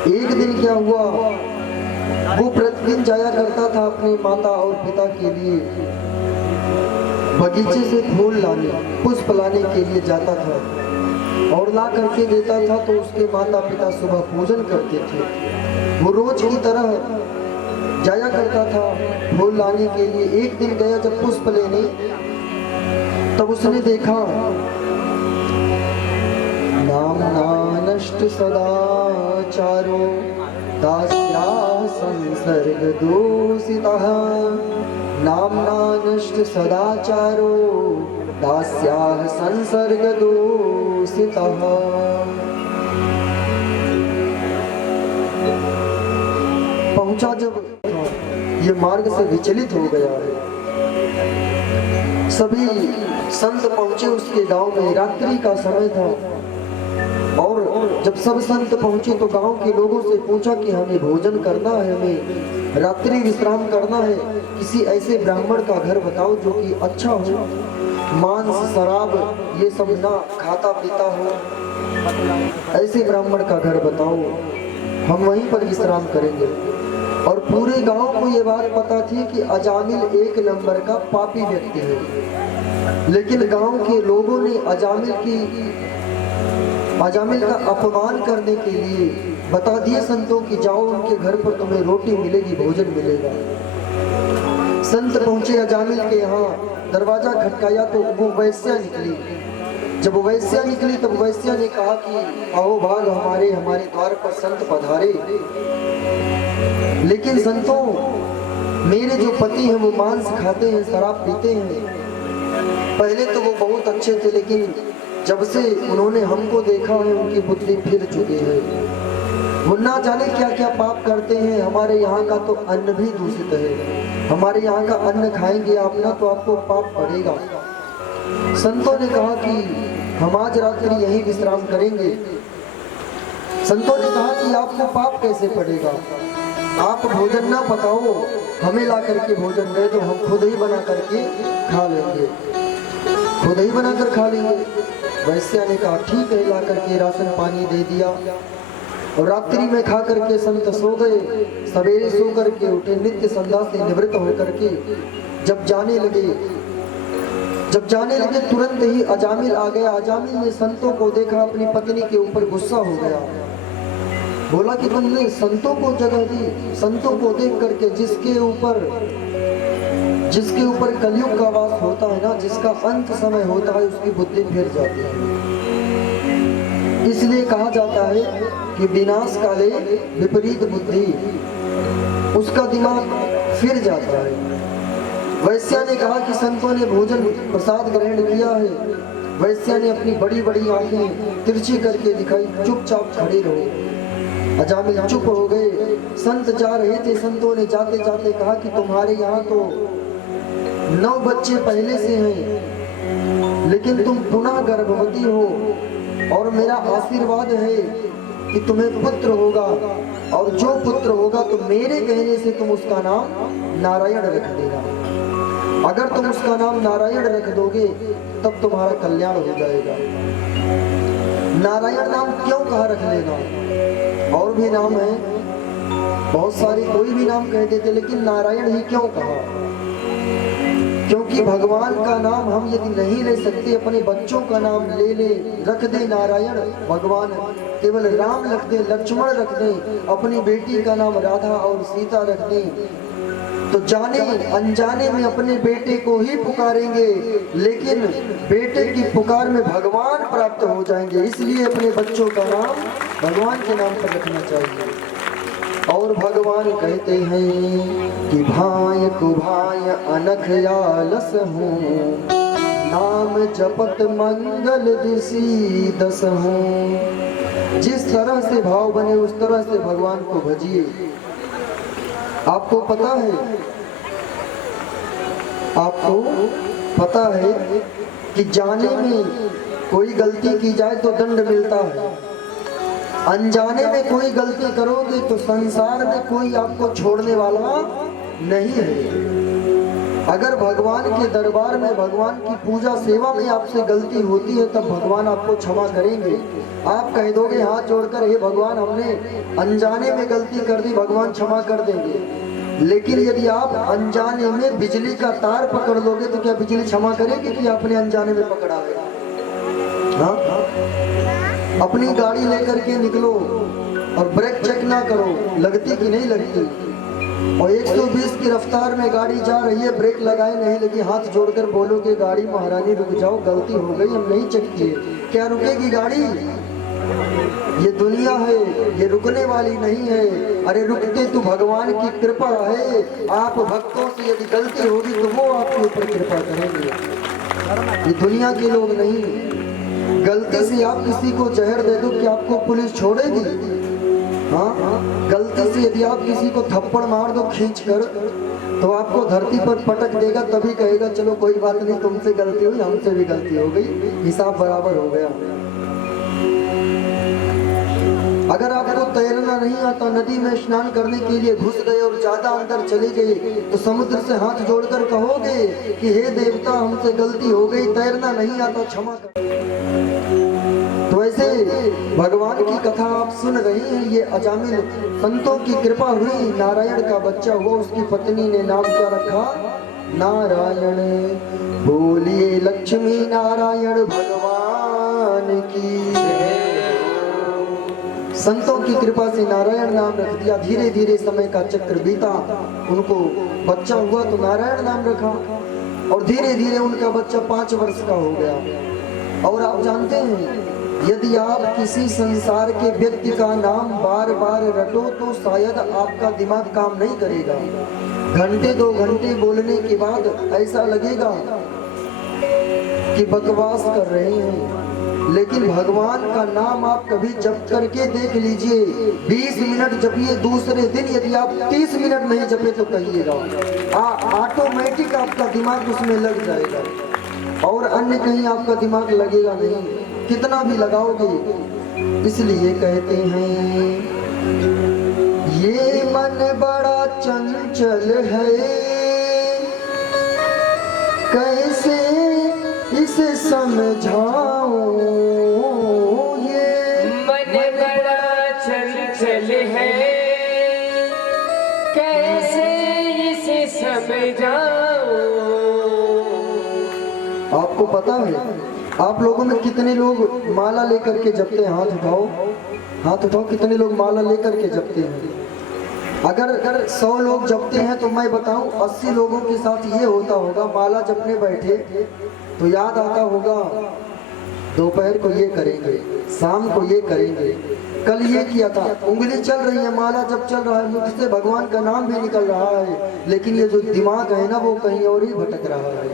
एक दिन क्या हुआ, वो प्रतिदिन जाया करता था अपने माता और पिता के लिए बगीचे से फूल लाने, पुष्प लाने के लिए जाता था। और ला करके देता था तो उसके माता पिता सुबह पूजन करते थे। वो रोज की तरह जाया करता था फूल लाने के लिए। एक दिन गया जब पुष्प लेने, तब उसने देखा नामना नष्ट सदाचारो दास्या संसर्ग दूषितः, नामना नष्ट सदाचारो दास्याः संसर्ग दूषितः। पहुंचा जब ये मार्ग से विचलित हो गया है। सभी संत पहुंचे उसके गांव में, रात्रि का समय था। और जब सब संत पहुंचे तो गांव के लोगों से पूछा कि हमें भोजन करना है, हमें रात्रि विश्राम करना है, किसी ऐसे ब्राह्मण का घर बताओ जो कि अच्छा हो, मांस शराब ये सब ना खाता पीता हो, ऐसे ब्राह्मण का घर बताओ, हम वहीं पर विश्राम करेंगे। और पूरे गांव को ये बात पता थी कि अजामिल एक नंबर का पापी व्यक्ति है, लेकिन गांव के लोगों ने अजामिल का अपमान करने के लिए बता दिए संतों की जाओ उनके घर पर तुम्हें रोटी मिलेगी, भोजन मिलेगा। संत पहुंचे अजामिल के यहाँ, दरवाजा खटकाया तो वो वैश्या निकली। जब वैश्या निकली तब वैश्या ने कहा कि आओ भाग, हमारे द्वार पर संत पधारे। लेकिन संतों, मेरे जो पति हैं वो मांस खाते हैं, शराब पीते हैं। पहले तो वो बहुत अच्छे थे, लेकिन जब से उन्होंने हमको देखा है उनकी बुद्धि फिर चुकी है। वो ना जाने क्या क्या पाप करते हैं। हमारे यहाँ का तो अन्न भी दूषित है, हमारे यहाँ का अन्न खाएंगे आप ना तो आपको पाप पड़ेगा। संतों ने कहा कि हम आज रात्रि यहीं विश्राम करेंगे। संतों ने कहा कि आपको पाप कैसे पड़ेगा, आप भोजन ना पकाओ, हमें ला करके भोजन दे दो, हम खुद ही बना करके खा लेंगे, खुद ही बनाकर खा लेंगे। वैश्या ने कहा ठीक है, ला करके राशन पानी दे दिया। और रात्रि में खा करके संत सो गए। सवेरे सो करके उठे, नित्य संध्या से निवृत्त होकर के जब जाने लगे तुरंत ही अजामिल आ गया। अजामिल ने संतों को देखा, अपनी पत्नी के ऊपर गुस्सा हो गया। बोला कि तुमने संतों को जगह दी, संतों को देख करके जिसके ऊपर कलयुग का वास होता है ना, जिसका अंत समय होता है, उसकी बुद्धि फिर जाती है। इसलिए कहा जाता है कि विनाश काले विपरीत बुद्धि, उसका दिमाग फिर जाता है। वैश्या ने कहा कि संतों ने भोजन प्रसाद ग्रहण किया है। वैश्या ने अपनी बड़ी बड़ी आंखें तिरछी करके दिखाई, चुपचाप खड़े रहो। अजामिल चुप हो गए। संत जा रहे थे, संतों ने जाते जाते कहा कि तुम्हारे यहाँ तो 9 बच्चे पहले से हैं, लेकिन तुम पुनः गर्भवती हो, और मेरा आशीर्वाद है कि तुम्हें पुत्र होगा, और जो पुत्र होगा तो मेरे कहने से तुम उसका नाम नारायण रख देना। अगर तुम उसका नाम नारायण रख दोगे तब तुम्हारा कल्याण हो जाएगा। नारायण नाम क्यों कहा रख लेना, और भी नाम है बहुत सारे, कोई भी नाम कह देते, लेकिन नारायण ही क्यों कहा? क्योंकि भगवान का नाम हम यदि नहीं ले सकते, अपने बच्चों का नाम ले रख दे नारायण, भगवान केवल राम रख दे, लक्ष्मण रख दे, अपनी बेटी का नाम राधा और सीता रख दे, तो जाने अनजाने में अपने बेटे को ही पुकारेंगे, लेकिन बेटे की पुकार में भगवान प्राप्त हो जाएंगे। इसलिए अपने बच्चों का नाम भगवान के नाम पर रखना चाहिए। और भगवान कहते हैं कि भाय कुभाय अनख आलस हूँ, नाम जपत मंगल दिसी दस हूँ। जिस तरह से भाव बने उस तरह से भगवान को भजिए। आपको पता है कि जाने में कोई गलती की जाए तो दंड मिलता है, अनजाने में कोई गलती करोगे तो संसार में कोई आपको छोड़ने वाला नहीं है। अगर भगवान के दरबार में, भगवान की पूजा सेवा में आपसे गलती होती है तब भगवान आपको क्षमा करेंगे। आप कह दोगे हाथ जोड़कर, हे भगवान हमने अनजाने में गलती कर दी, भगवान क्षमा कर देंगे। लेकिन यदि आप अनजाने में बिजली का तार पकड़ लोगे तो क्या बिजली क्षमा करेगी कि आपने अनजाने में पकड़ा है? हाँ, अपनी गाड़ी लेकर के निकलो और ब्रेक चेक ना करो लगती कि नहीं लगती, और 120 की रफ्तार में गाड़ी जा रही है, ब्रेक लगाए नहीं लगी, हाथ जोड़कर बोलोगे गाड़ी महारानी रुक जाओ, गलती हो गई, हम नहीं चेक किए, क्या रुकेगी गाड़ी? ये दुनिया है, ये रुकने वाली नहीं है। अरे रुकते तो भगवान की कृपा है, आप भक्तों से यदि गलती होगी तो वो आपके ऊपर कृपा करेंगे, ये दुनिया के लोग नहीं। गलती से आप किसी को जहर दे दो कि आपको पुलिस छोड़ेगी? हाँ, गलती से यदि आप किसी को थप्पड़ मार दो खींच कर तो आपको धरती पर पटक देगा, तभी कहेगा चलो कोई बात नहीं, तुमसे गलती हुई, हमसे भी गलती हो गई, हिसाब बराबर हो गया। अगर आपको तैरना नहीं आता, नदी में स्नान करने के लिए घुस गए और ज्यादा अंदर चले गए तो समुद्र से हाथ जोड़कर कहोगे कि हे देवता हमसे गलती हो गई, तैरना नहीं आता, क्षमा कर। तो ऐसे भगवान की कथा आप सुन रही हैं, ये अजामिल संतों की कृपा हुई, नारायण का बच्चा हुआ, उसकी पत्नी ने नाम क्या रखा? नारायण। बोलिए लक्ष्मी नारायण भगवान की। संतों की कृपा से नारायण नाम रख दिया। धीरे धीरे समय का चक्र बीता, उनको बच्चा हुआ तो नारायण नाम रखा, और धीरे धीरे उनका बच्चा 5 वर्ष का हो गया। और आप जानते हैं, यदि आप किसी संसार के व्यक्ति का नाम बार बार रटो तो शायद आपका दिमाग काम नहीं करेगा। घंटे 2 घंटे बोलने के बाद ऐसा लगेगा कि बकवास कर रहे हैं, लेकिन भगवान का नाम आप कभी जप करके देख लीजिए। 20 मिनट जपिए, दूसरे दिन यदि आप 30 मिनट नहीं जपे तो कहिएगा, ऑटोमेटिक आपका दिमाग उसमें लग जाएगा, और अन्य कहीं आपका दिमाग लगेगा नहीं, कितना भी लगाओगे। इसलिए कहते हैं ये मन बड़ा चंचल है, कैसे इसे समझाऊं, ये मन बड़ा चंचल है, कैसे इसे समझाऊं। आपको पता है आप लोगों में कितने लोग माला लेकर के जपते हैं? हाथ उठाओ, हाथ उठाओ, कितने लोग माला लेकर के जपते हैं? अगर 100 लोग जपते हैं तो मैं बताऊं 80 लोगों के साथ ये होता होगा, माला जपने बैठे तो याद आता होगा दोपहर को ये करेंगे, शाम को ये करेंगे, कल ये किया था, उंगली चल रही है, माला जब चल रहा है, मुख से भगवान का नाम भी निकल रहा है, लेकिन ये जो दिमाग है ना वो कहीं और ही भटक रहा है।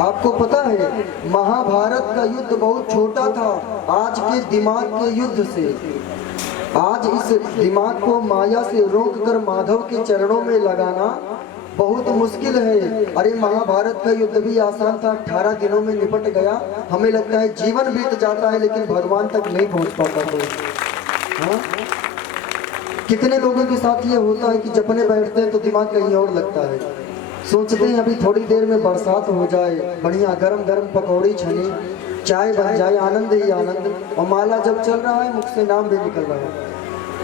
आपको पता है महाभारत का युद्ध बहुत छोटा था आज के दिमाग के युद्ध से। आज इस दिमाग को माया से रोककर माधव के चरणों में लगाना बहुत मुश्किल है। अरे महाभारत का युद्ध भी आसान था, 18 दिनों में निपट गया। हमें लगता है जीवन बीत जाता है लेकिन भगवान तक नहीं पहुंच पाता कोई। हाँ? कितने लोगों के साथ ये होता है कि जपने बैठते हैं तो दिमाग कहीं और लगता है, सोचते हैं अभी थोड़ी देर में बरसात हो जाए, बढ़िया गरम गरम पकौड़ी छने, चाय बन जाए, आनंद ही आनंद, और माला जब चल रहा है मुख से नाम भी निकल रहा है।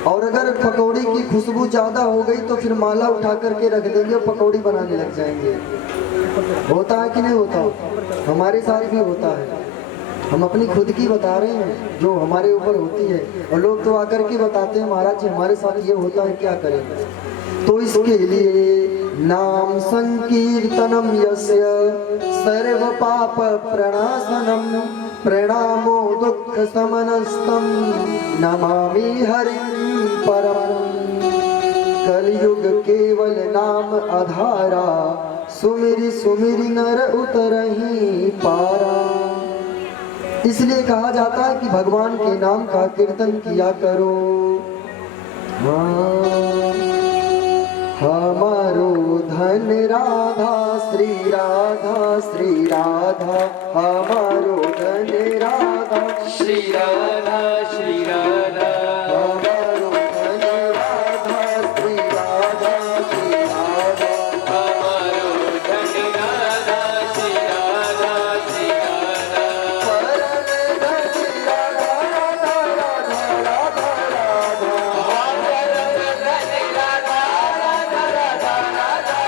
और अगर पकौड़ी की खुशबू ज़्यादा हो गई तो फिर माला उठा करके रख देंगे और पकौड़ी बनाने लग जाएंगे। होता है कि नहीं होता? हमारे साथ भी होता है। हम अपनी खुद की बता रहे हैं जो हमारे ऊपर होती है, और लोग तो आकर के बताते हैं महाराज जी हमारे साथ ये होता है, क्या करें। तो इसके लिए नाम संकीर्तनम यस्य सर्व पाप प्रणाशनम प्रणामो दुख समनस्तम नमामि हरिं परम। कलयुग केवल नाम आधारा, सुमिरि सुमिरि नर उतरहि पारा। इसलिए कहा जाता है कि भगवान के नाम का कीर्तन किया करो। हमारो धन राधा श्री राधा श्री राधा, हमारो धन राधा श्री राधा श्री राधा, हमारो धन राधा श्री राधा श्री राधा, हमारो धन राधा श्री राधा श्री राधा, परम धन राधा राधा राधा राधा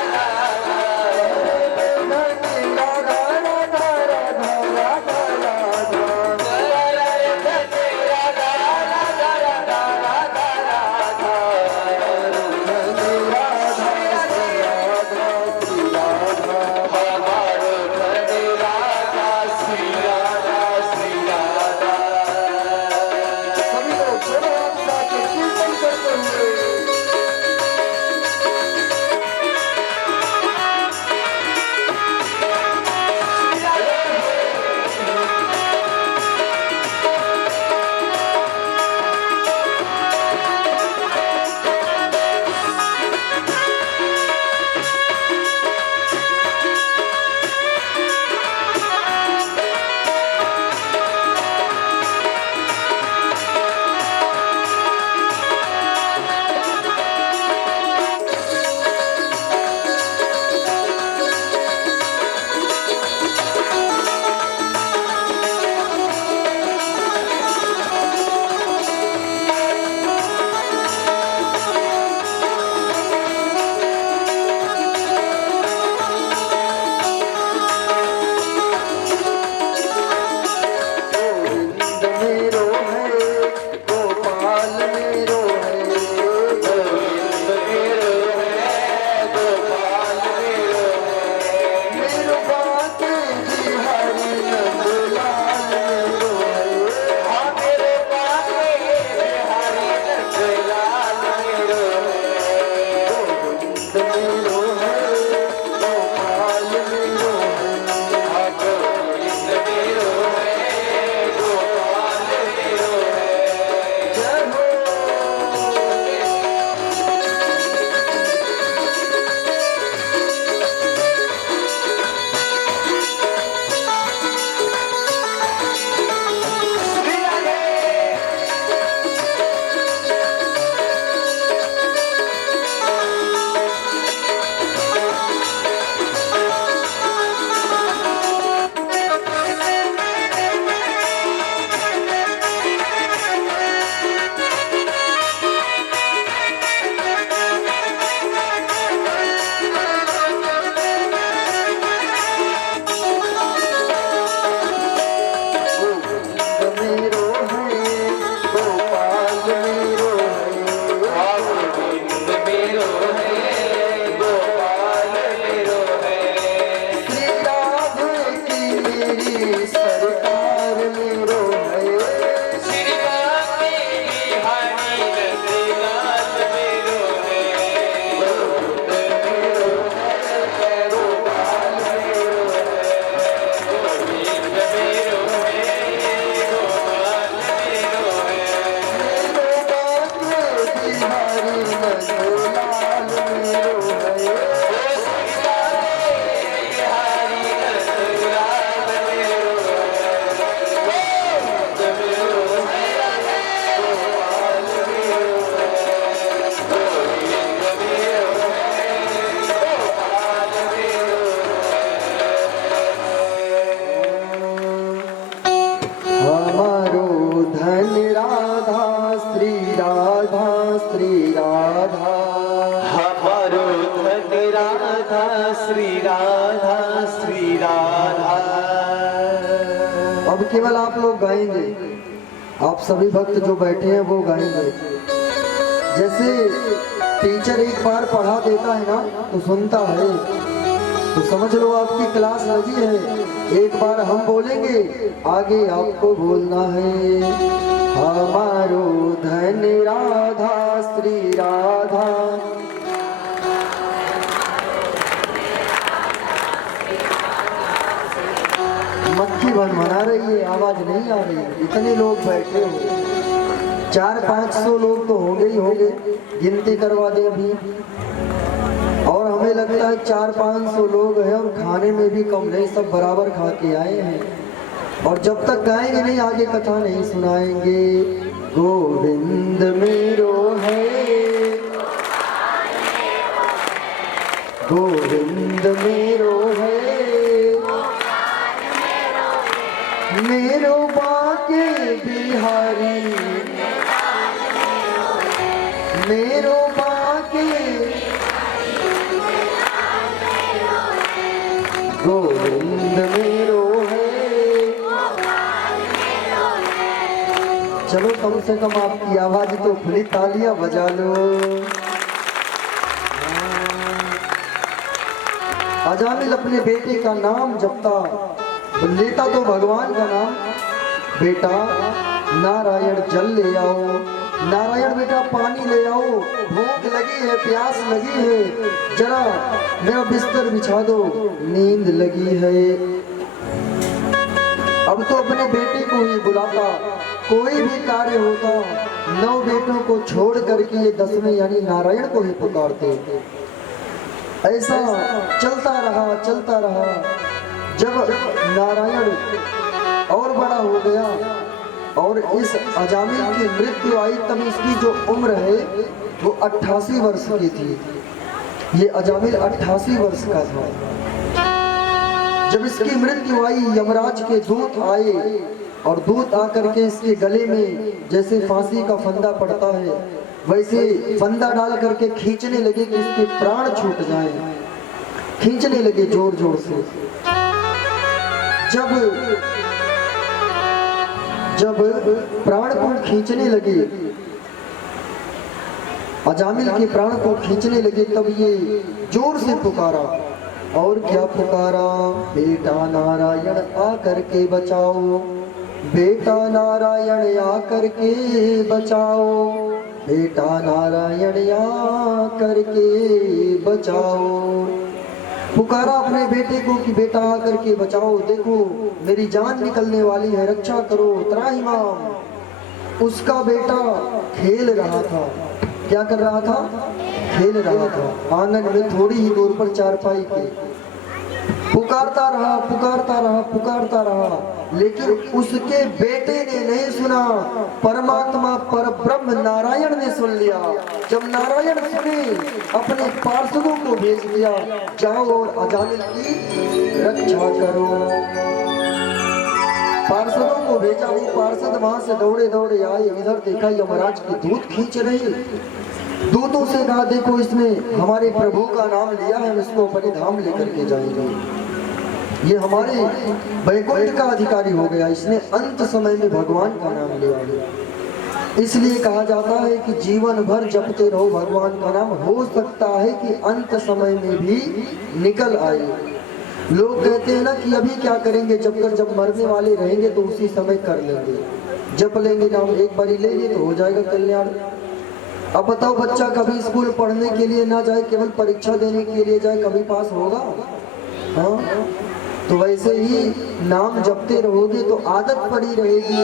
राधा, मेरो है, गोपाल मेरो है। हाँ गोविंद मेरो है, गोपाल मेरो है। जय हो। गोविंद मेरो है, गोपाल मेरो है। हाँ गोविंद मेरो है, गोपाल मेरो है। श्री राधे की मेरी सरकार मेरो है। श्री कांते बिहारी रघुनाथ मेरो है। गोविंद मेरो है, गोपाल मेरो है। गोविंद मेरो है, गोपाल मेरो है। मेरो कांते बिहारी नंदलाल मेरो है। हमारो धन राधा श्री राधा श्री राधा। हमारो धन राधा श्री राधा श्री राधा। अब केवल आप लोग गाएंगे, आप सभी भक्त जो बैठे हैं वो गाएंगे। जैसे टीचर एक बार पढ़ा देता है ना तो सुनता है, तो समझ लो आपकी क्लास लगी है। एक बार हम बोलेंगे, आगे आपको बोलना है। हमारो धन राधा श्री राधा। मक्खी भनभना रही है, आवाज नहीं आ रही है। इतने लोग बैठे हो, 400-500 लोग तो होंगे ही होंगे, गिनती करवा दें अभी। और हमें लगता है 400-500 लोग हैं और खाने में भी कम नहीं, सब बराबर खा के आए हैं। और जब तक गाएंगे नहीं आगे कथा नहीं सुनाएंगे। गोविंद मेरो है, गोविंद मेरो है, मेरो बाके बिहारी, मेरो बाके गोविंद मेरो है। चलो कम से कम आपकी आवाज तो खुली, तालियां बजा लो। अजामिल अपने बेटे का नाम जपता, लेता तो भगवान का नाम। बेटा नारायण जल ले आओ, नारायण बेटा पानी ले आओ, भूख लगी है, प्यास लगी है, जरा मेरा बिस्तर बिछा दो, नींद लगी है। अब तो अपने बेटे को ही बुलाता, कोई भी कार्य होता 9 बेटों को छोड़ करके ये 10वें यानी नारायण को ही पुकारते। ऐसा चलता रहा चलता रहा। जब नारायण और बड़ा हो गया और इस अजामिल की मृत्यु आई, तब इसकी जो उम्र है वो 88 वर्ष की थी। ये अजामिल 88 वर्ष का था। जब इसकी मृत्यु आई, यमराज के दूत आए और दूत आकर के इसके गले में जैसे फांसी का फंदा पड़ता है वैसे फंदा डाल करके खींचने लगे कि इसके प्राण छूट जाएं। खींचने लगे जोर जोर से। जब प्राण को खींचने लगे, अजामिल के प्राण को खींचने लगे, तब ये जोर से पुकारा। और क्या पुकारा? बेटा नारायण आकर के बचाओ, बेटा नारायण आकर के बचाओ। बेटा नारायण या करके बचाओ। पुकारा अपने बेटे को कि बेटा आकर के बचाओ, देखो मेरी जान निकलने वाली है, रक्षा करो त्राहिमाम। उसका बेटा खेल रहा था। क्या कर रहा था? खेल रहा था आंगन में थोड़ी ही दूर पर चारपाई के। पुकारता रहा पुकारता रहा पुकारता रहा, लेकिन उसके बेटे ने नहीं सुना। परमात्मा पर ब्रह्म नारायण ने सुन लिया। जब नारायण सुने अपने पार्षदों को भेज दिया, जाओ और अजामिल की रक्षा करो। पार्षदों को भेजा, वो पार्षद वहां से दौड़े दौड़े आए, इधर देखा यमराज की दूत खींच रही। दूतों से कहा देखो इसने हमारे प्रभु का नाम लिया है, हम इसको अपने धाम लेकर के जाएंगे, ये हमारे वैकुंठ का अधिकारी हो गया, इसने अंत समय में भगवान का नाम लिया है। इसलिए कहा जाता है कि जीवन भर जपते रहो भगवान का नाम, हो सकता है कि अंत समय में भी निकल आए। लोग कहते हैं ना कि अभी क्या करेंगे, जब मरने वाले रहेंगे तो उसी समय कर लेंगे, जप लेंगे नाम, एक बारी ले लिए तो हो जाएगा कल्याण। अब बताओ बच्चा कभी स्कूल पढ़ने के लिए ना जाए, केवल परीक्षा देने के लिए जाए, कभी पास होगा? हाँ, तो वैसे ही नाम जपते रहोगे तो आदत पड़ी रहेगी,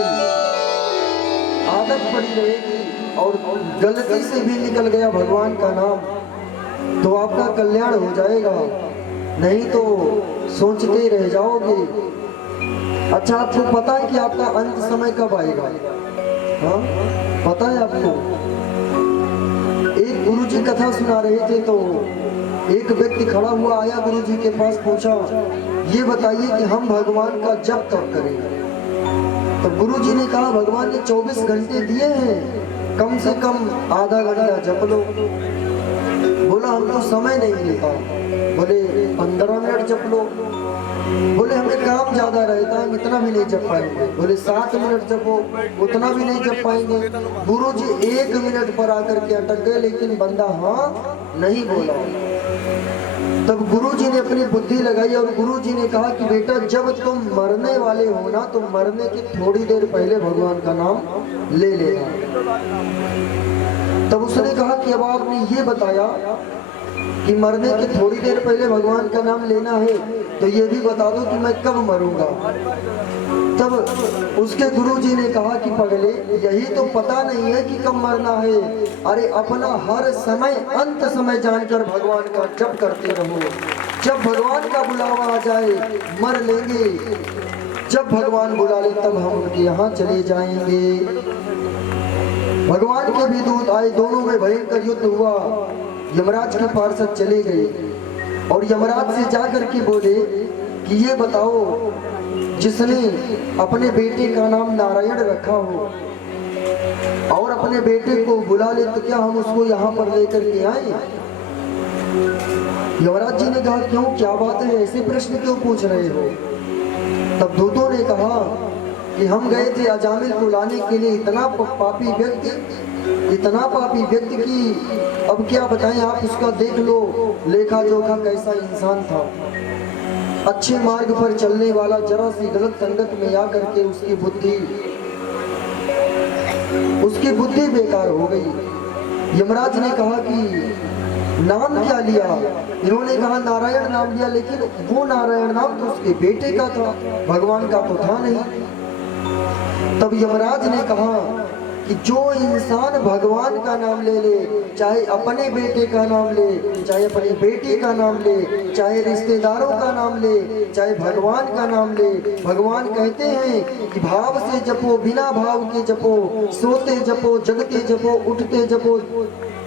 आदत पड़ी रहेगी, और गलती से भी निकल गया भगवान का नाम तो आपका कल्याण हो जाएगा, नहीं तो सोचते रह जाओगे। अच्छा, आपको पता है कि आपका अंत समय कब आएगा? हाँ, पता है आपको? एक गुरुजी कथा सुना रहे थे तो एक व्यक्ति खड़ा हुआ आया गुरुजी के पास, पूछा ये बताइए कि हम भगवान का जप कब करेंगे? तो गुरुजी ने कहा भगवान ने 24 घंटे दिए हैं, कम से कम आधा घंटा जप लो। बोला हमको समय नहीं मिलता। बोले 15 मिनट जप लो। बोले हमें काम ज्यादा रहता है, हम इतना भी नहीं जप पाएंगे। बोले 7 मिनट जपो, उतना भी नहीं जप पाएंगे। गुरुजी 1 मिनट पर आकर के अटक गए, लेकिन बंदा हाँ नहीं बोला। तब गुरुजी ने अपनी बुद्धि लगाई और गुरुजी ने कहा कि बेटा जब तुम मरने वाले हो ना, तो मरने की थोड़ी देर पहले भगवान का नाम ले लेना। तब उसने कहा कि अब आपने ये बताया कि मरने के थोड़ी देर पहले भगवान का नाम लेना है, तो ये भी बता दो कि मैं कब मरूंगा। तब उसके गुरुजी ने कहा कि पगले यही तो पता नहीं है कि कब मरना है, अरे अपना हर समय अंत समय जानकर भगवान का जप करते रहो। जब भगवान का बुलावा आ जाए मर लेंगे, जब भगवान बुला ले तब हम उनके यहाँ चले जाएंगे। भगवान के भी दूत आए, दोनों में भयंकर युद्ध हुआ। यमराज के पार्षद चले गए और यमराज से जाकर के बोले कि ये बताओ जिसने अपने बेटे का नाम नारायण रखा हो और अपने बेटे को बुला ले, तो क्या हम उसको यहाँ पर लेकर के आए? यमराज जी ने कहा क्यों, क्या बात है, ऐसे प्रश्न क्यों पूछ रहे हो? तब दूतों ने कहा कि हम गए थे अजामिल को लाने के लिए, इतना पापी व्यक्ति की अब क्या बताएं, आप उसका देख लो लेखा जोखा कैसा इंसान था। अच्छे मार्ग पर चलने वाला, जरा सी गलत संगत में आकर के उसकी बुद्धि बेकार हो गई। यमराज ने कहा कि नाम क्या लिया? इन्होंने कहा नारायण नाम लिया, लेकिन वो नारायण नाम तो उसके बेटे का था, भगवान का तो था नहीं। तब यमराज ने कहा कि जो इंसान भगवान का नाम ले ले, चाहे अपने बेटे का नाम ले, चाहे अपनी बेटी का नाम ले, चाहे रिश्तेदारों का नाम ले, चाहे भगवान का नाम ले, भगवान कहते हैं कि भाव से जपो, बिना भाव के जपो, सोते जपो, जगते जपो, उठते जपो,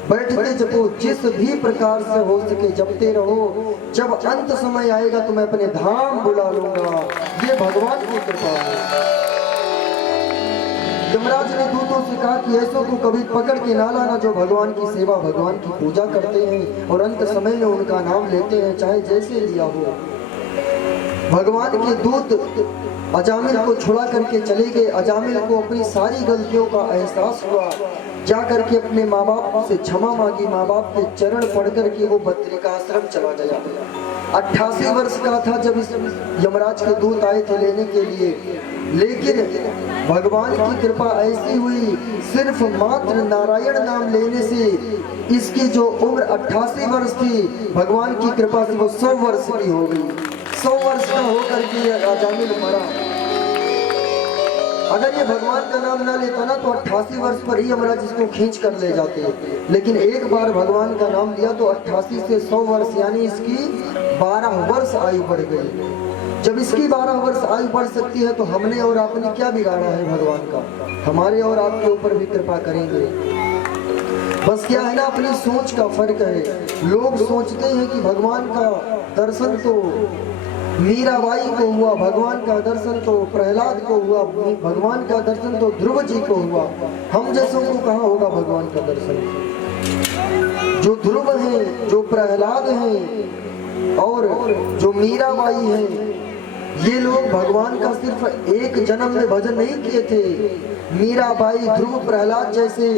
बैठते जपो, जिस भी प्रकार से हो सके जपते रहो। जब अंत समय आएगा तो मैं अपने धाम बुला लूंगा। ये भगवान की कृपा है। यमराज ने दूतों से कहा कि ऐसों को कभी पकड़ के ना लाना जो भगवान की सेवा, भगवान की पूजा करते हैं और अंत समय में उनका नाम लेते हैं, चाहे जैसे लिया हो। भगवान के दूत अजामिल को छुड़ा करके चले गए। अजामिल को अपनी सारी गलतियों का एहसास हुआ, जा करके अपने माँ बाप से क्षमा मांगी, माँ बाप के चरण पढ़ करके वो बद्रिकाश्रम चला गया। 88 वर्ष का था जब इस यमराज के दूत आए थे लेने के लिए, लेकिन भगवान की कृपा ऐसी हुई, सिर्फ मात्र नारायण नाम लेने से इसकी जो उम्र 88 वर्ष थी, भगवान की कृपा से वो 100 वर्ष की हो गई। 100 वर्ष का होकर के अजामिल मरा। अगर ये भगवान का नाम ना लेता ना तो 88 वर्ष पर ही यमराज इसको खींच कर ले जाते, लेकिन एक बार भगवान का नाम लिया तो 88 से 100 वर्ष यानी इसकी 12 वर्ष आयु बढ़ गई। जब इसकी 12 वर्ष आयु बढ़ सकती है तो हमने और आपने क्या बिगाड़ा है भगवान का? हमारे और आपके ऊपर भी कृपा करेंगे। बस क्या है ना, अपनी सोच का फर्क है। लोग सोचते हैं कि भगवान का दर्शन तो मीराबाई को हुआ, भगवान का दर्शन तो प्रहलाद को हुआ, भगवान का दर्शन तो ध्रुव जी को हुआ, हम जैसों को कहाँ होगा भगवान का दर्शन? जो ध्रुव हैं, जो प्रहलाद हैं और जो मीराबाई हैं, ये लोग भगवान का सिर्फ एक जन्म में भजन नहीं किए थे। मीराबाई, ध्रुव, प्रहलाद जैसे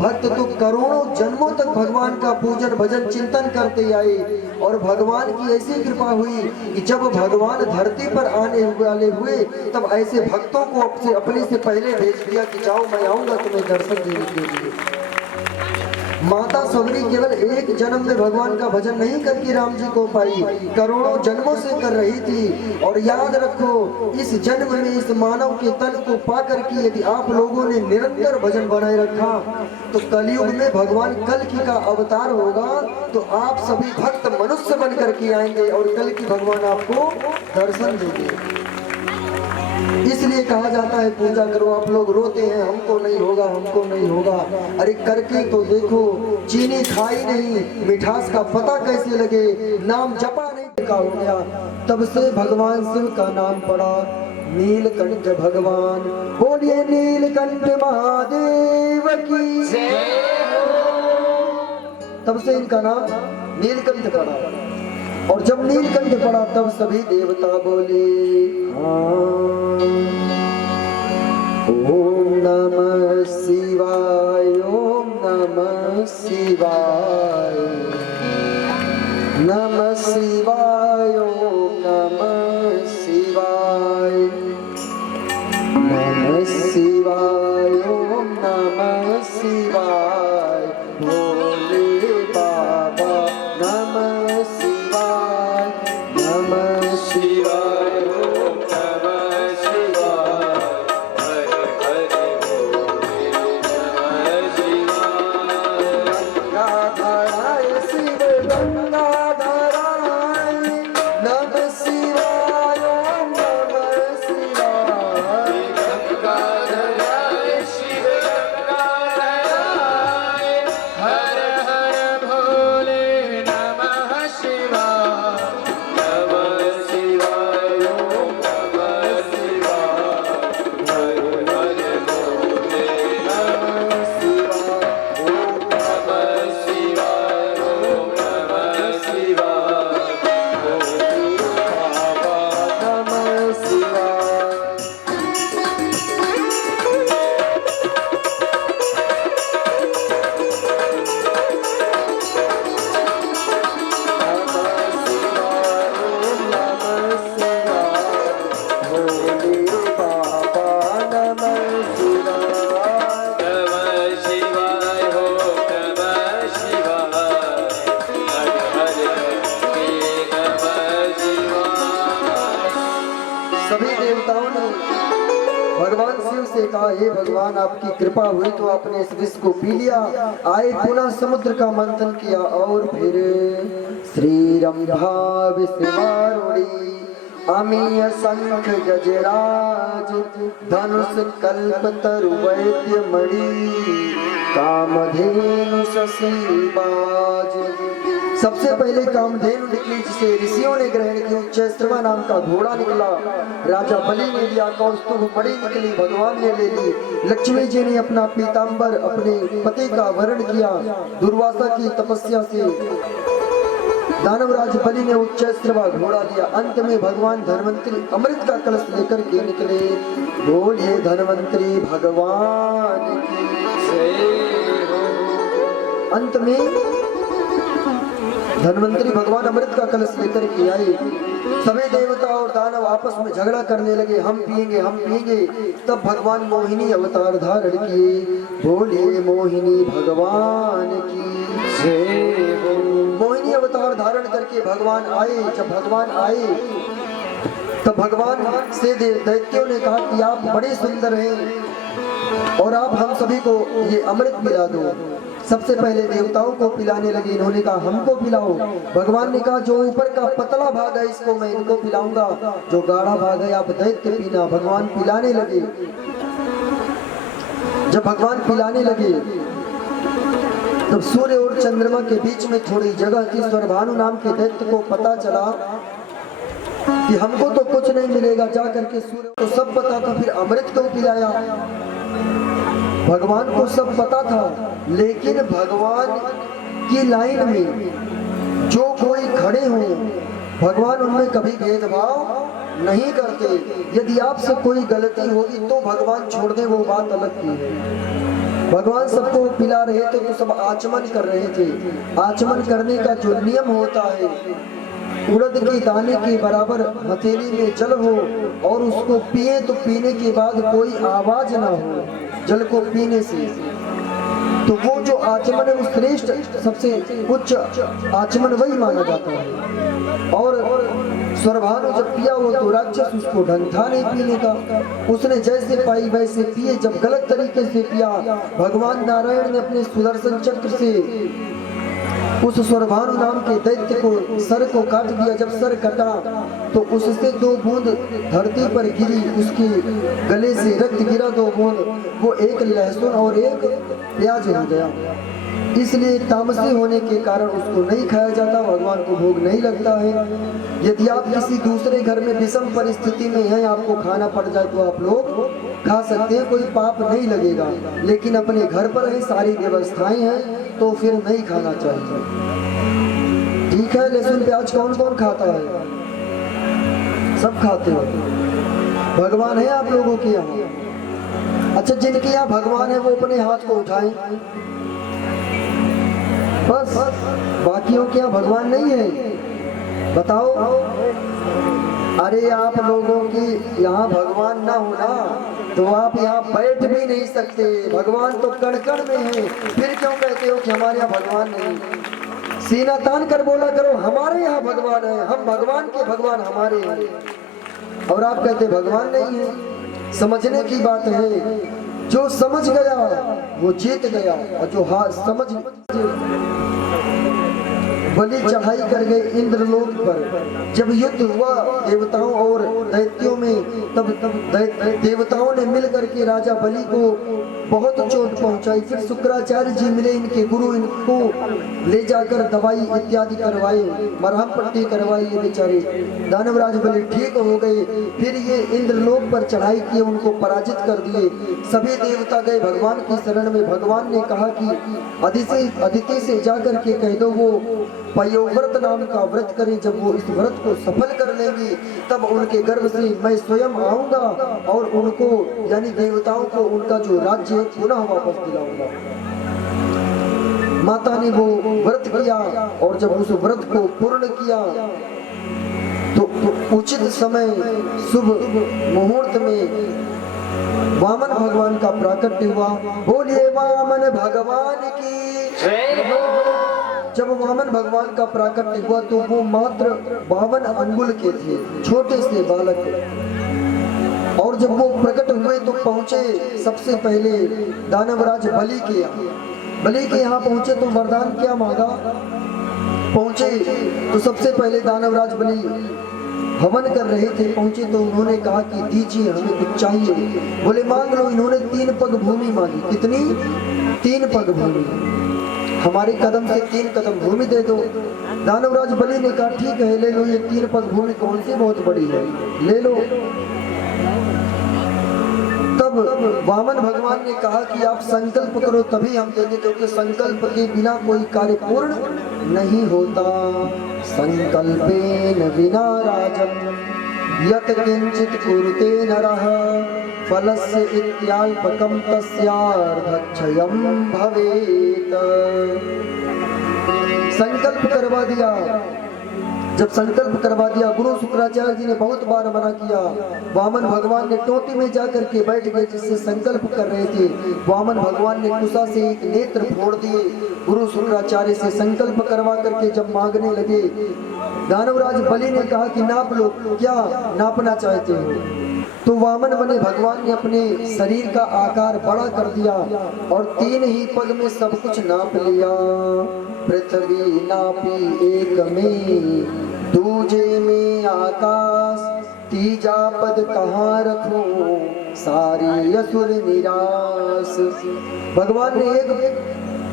भक्त तो करोड़ों जन्मों तक भगवान का पूजन भजन चिंतन करते आए और भगवान की ऐसी कृपा हुई कि जब भगवान धरती पर आने वाले हुए तब ऐसे भक्तों को अपने से पहले भेज दिया कि जाओ मैं आऊंगा तुम्हें दर्शन देने के लिए। माता सबरी केवल एक जन्म में भगवान का भजन नहीं करके राम जी को पाई, करोड़ों जन्मों से कर रही थी। और याद रखो, इस जन्म में इस मानव के तन को पा करके यदि आप लोगों ने निरंतर भजन बनाए रखा तो कलयुग में भगवान कल्कि का अवतार होगा तो आप सभी भक्त मनुष्य बन करके आएंगे और कल्कि भगवान आपको दर्शन देंगे। इसलिए कहा जाता है पूजा करो। आप लोग रोते हैं हमको नहीं होगा, हमको नहीं होगा। अरे करके तो देखो, चीनी खाई नहीं, मिठास का पता कैसे लगे, नाम जपा नहीं का हो गया। तब से भगवान शिव का नाम पड़ा नीलकंठ भगवान। बोलिए नीलकंठ महादेव की जय हो। तब से इनका नाम नीलकंठ पड़ा और जब नीलकंठ पड़ा तब सभी देवता बोले ओम नमः शिवाय, ओम नमः शिवाय, नमः शिवाय, ओम नमः शिवाय, नमः शिवाय, ओम नमः शिवाय, भोले बाबा नमः शिवाय, नमः शिवाय, ओम नमः शिवाय, हरे हरे भोले नमः शिवाय, गंगाधराय शिव गंगाधराय नमः शिवाय, ओम नमः शिवाय, गंगाधराय शिव गंगाधराय हर हर भोले नमः शिवाय, नमः शिवाय, ओम नमः शिवाय, हर हर भोले नमः शिवाय, ओम नमः शिवाय, ओम नमः शिवाय, भोले बाबा नमः शिवाय। नमः शिवाय हो, नमः शिवाय, हर हर भोले नमः शिवाय। सभी देवताओं ने भगवान शिव से कहा हे भगवान आपकी कृपा हुई तो आपने इस विष को पी लिया। आए पुनः समुद्र का मंथन किया और फिर श्री रंभा विषमारुणी अमीय शंख गजराज धनुष कल्प तरु वैद्य मणि कामधेनु शशिबाज। सबसे पहले कामधेनु निकली जिसे ऋषियों ने ग्रहण की, उच्चैश्रवा नाम का घोड़ा निकला, राजा बलि ने लिया, कौस्तुभ मणि निकली, भगवान ने ले ली, लक्ष्मी जी ने अपना पीतांबर अपने पति का वरण किया, दुर्वासा की तपस्या से दानवराज बलि ने उच्चैश्रवा घोड़ा लिया। अंत में भगवान धन्वंतरी अमृत का कलश लेकर के निकले। बोलिए धन्वंतरी भगवान की जय हो। अंत में धन्वंतरी भगवान अमृत का कलश लेकर के आए। सभी देवता और दानव आपस में झगड़ा करने लगे, हम पिएंगे हम पिएंगे। तब भगवान मोहिनी अवतार धारण किए। बोलिए मोहिनी भगवान की जय। मोहिनी अवतार धारण करके भगवान आए। जब भगवान आए तब भगवान से दैत्यों ने कहा कि आप बड़े सुंदर हैं और आप हम सभी को ये अमृत पिला दो। सबसे पहले देवताओं को पिलाने लगे। इन्होंने कहा हमको पिलाओ। भगवान ने कहा जो ऊपर का पतला भाग है इसको मैं इनको पिलाऊंगा, जो गाढ़ा भाग है आप दैत्य पीना। भगवान पिलाने लगे। जब भगवान पिलाने लगे तब सूर्य और चंद्रमा के बीच में थोड़ी जगह थी। स्वरभानु नाम के दैत्य को पता चला कि हमको तो कुछ नहीं मिलेगा, जा करके सूर्य को सब पता था, फिर अमृत क्यों पिलाया। भगवान को सब पता था, लेकिन भगवान की लाइन में जो कोई खड़े हों भगवान उनमें कभी भेदभाव नहीं करते। यदि आपसे कोई गलती होगी तो भगवान छोड़ दे, वो बात अलग की है। भगवान सबको पिला रहे थे तो सब आचमन कर रहे थे। आचमन करने का जो नियम होता है, उड़द के दाने के बराबर हथेली में जल हो और उसको पिए तो पीने के बाद कोई आवाज ना हो जल को पीने से। तो वो जो आचमन है वो श्रेष्ठ सबसे उच्च आचमन वही माना जाता है। और स्वरभानु जब पिया वो तो राक्षस उसको ढंग था नहीं पीने का। उसने जैसे पाई वैसे पिए। जब गलत तरीके से पिया भगवान नारायण ने अपने सुदर्शन चक्र से उस स्वरभानु नाम के दैत्य को सर को काट दिया। जब सर कटा तो उससे 2 बूंद धरती पर गिरी, उसके गले से रक्त गिरा 2 बूंद। वो एक लहसुन और एक प्याज हो गया। इसलिए तामसी होने के कारण उसको नहीं खाया जाता, भगवान को भोग नहीं लगता है। यदि आप किसी दूसरे घर में विषम परिस्थिति में हैं, आपको खाना पड़ जाए तो आप लोग खा सकते हैं, कोई पाप नहीं लगेगा। लेकिन अपने घर पर है, सारी व्यवस्थाएं हैं तो फिर नहीं खाना चाहिए। ठीक है, लहसुन प्याज कौन कौन खाता है? सब खाते हो। भगवान है आप लोगों के यहाँ? अच्छा, जिनके यहाँ भगवान है वो अपने हाथ को उठाएं बस। बाकियों के यहाँ भगवान नहीं है, बताओ। अरे आप लोगों की यहाँ भगवान ना होना तो आप यहाँ बैठ भी नहीं सकते। भगवान तो कण कण में है, फिर क्यों कहते हो कि हमारे यहाँ भगवान नहीं? सीना तान कर बोला करो हमारे यहाँ भगवान है, हम भगवान के भगवान हमारे हैं। और आप कहते भगवान नहीं है। समझने की बात है, जो समझ गया वो जीत गया, और जो समझ बलि चढ़ाई कर गए इंद्रलोक पर। जब युद्ध हुआ देवताओं और दैत्यों में, तब देवताओं ने मिल करके राजा बलि को बहुत चोट पहुंचाई। फिर शुक्राचार्य जी मिले, इनके गुरु, इनको ले जाकर दवाई इत्यादि करवाए, मरहम पट्टी करवाई। ये बेचारे दानवराज बलि ठीक हो गए। फिर ये इंद्रलोक पर चढ़ाई किए, उनको पराजित कर दिए। सभी देवता गए भगवान की शरण में। भगवान ने कहा कि अदिति से जाकर के कह दो वो पयोव्रत नाम का व्रत करें। जब वो इस व्रत को सफल कर लेंगी तब उनके गर्भ से मैं स्वयं आऊंगा और उनको यानी देवताओं को उनका जो राज्य है पुनः वापस दिलाऊंगा। माता ने वो व्रत किया और जब उस व्रत को पूर्ण किया तो उचित समय शुभ मुहूर्त में वामन भगवान का प्राकट्य हुआ। बोलिए वामन भगवान की जय हो। जब वामन भगवान का प्राकट्य हुआ तो वो मात्र 52 अंगुल के थे, छोटे से बालक। और जब वो प्रकट हुए तो पहुंचे सबसे पहले दानवराज बलि के यहाँ। बलि के यहाँ पहुंचे तो वरदान क्या मांगा? पहुंचे तो सबसे पहले दानवराज बलि हवन कर रहे थे। पहुंचे तो उन्होंने कहा कि दीजिए हमें कुछ चाहिए। बोले मांग लो। इन्होंने 3 पग भूमि मांगी। कितनी? 3 पग भूमि। हमारे कदम से 3 कदम भूमि दे दो। दानवराज बलि ने कहा ठीक है ले लो, ये 3 पग भूमि कौन सी बहुत बड़ी है, ले लो। तब वामन भगवान ने कहा कि आप संकल्प करो तभी हम देंगे, क्योंकि संकल्प के बिना कोई कार्य पूर्ण नहीं होता। संकल्पेन विना राजन यत् किंचित कुरुते नरः फलस्य इत्याल्पकं तस्यार्धक्षयं भवेत्। संकल्प करवा दिया। जब संकल्प करवा दिया, गुरु शुक्राचार्य जी ने बहुत बार मना किया। वामन भगवान ने टोटी में जाकर के बैठ गए, जिससे संकल्प कर रहे थे। वामन भगवान ने कुशा से एक नेत्र फोड़ दिए। गुरु शुक्राचार्य से संकल्प करवा करके जब मांगने लगे, दानवराज बलि ने कहा कि नाप लो, क्या नापना चाहते हो? तो वामन बने भगवान ने अपने शरीर का आकार बड़ा कर दिया और 3 ही पग में सब कुछ नाप लिया। पृथ्वी नापी एक में, दूजे में आकाश, तीजा पद कहाँ रखूं, सारी असुर निराश। भगवान ने एक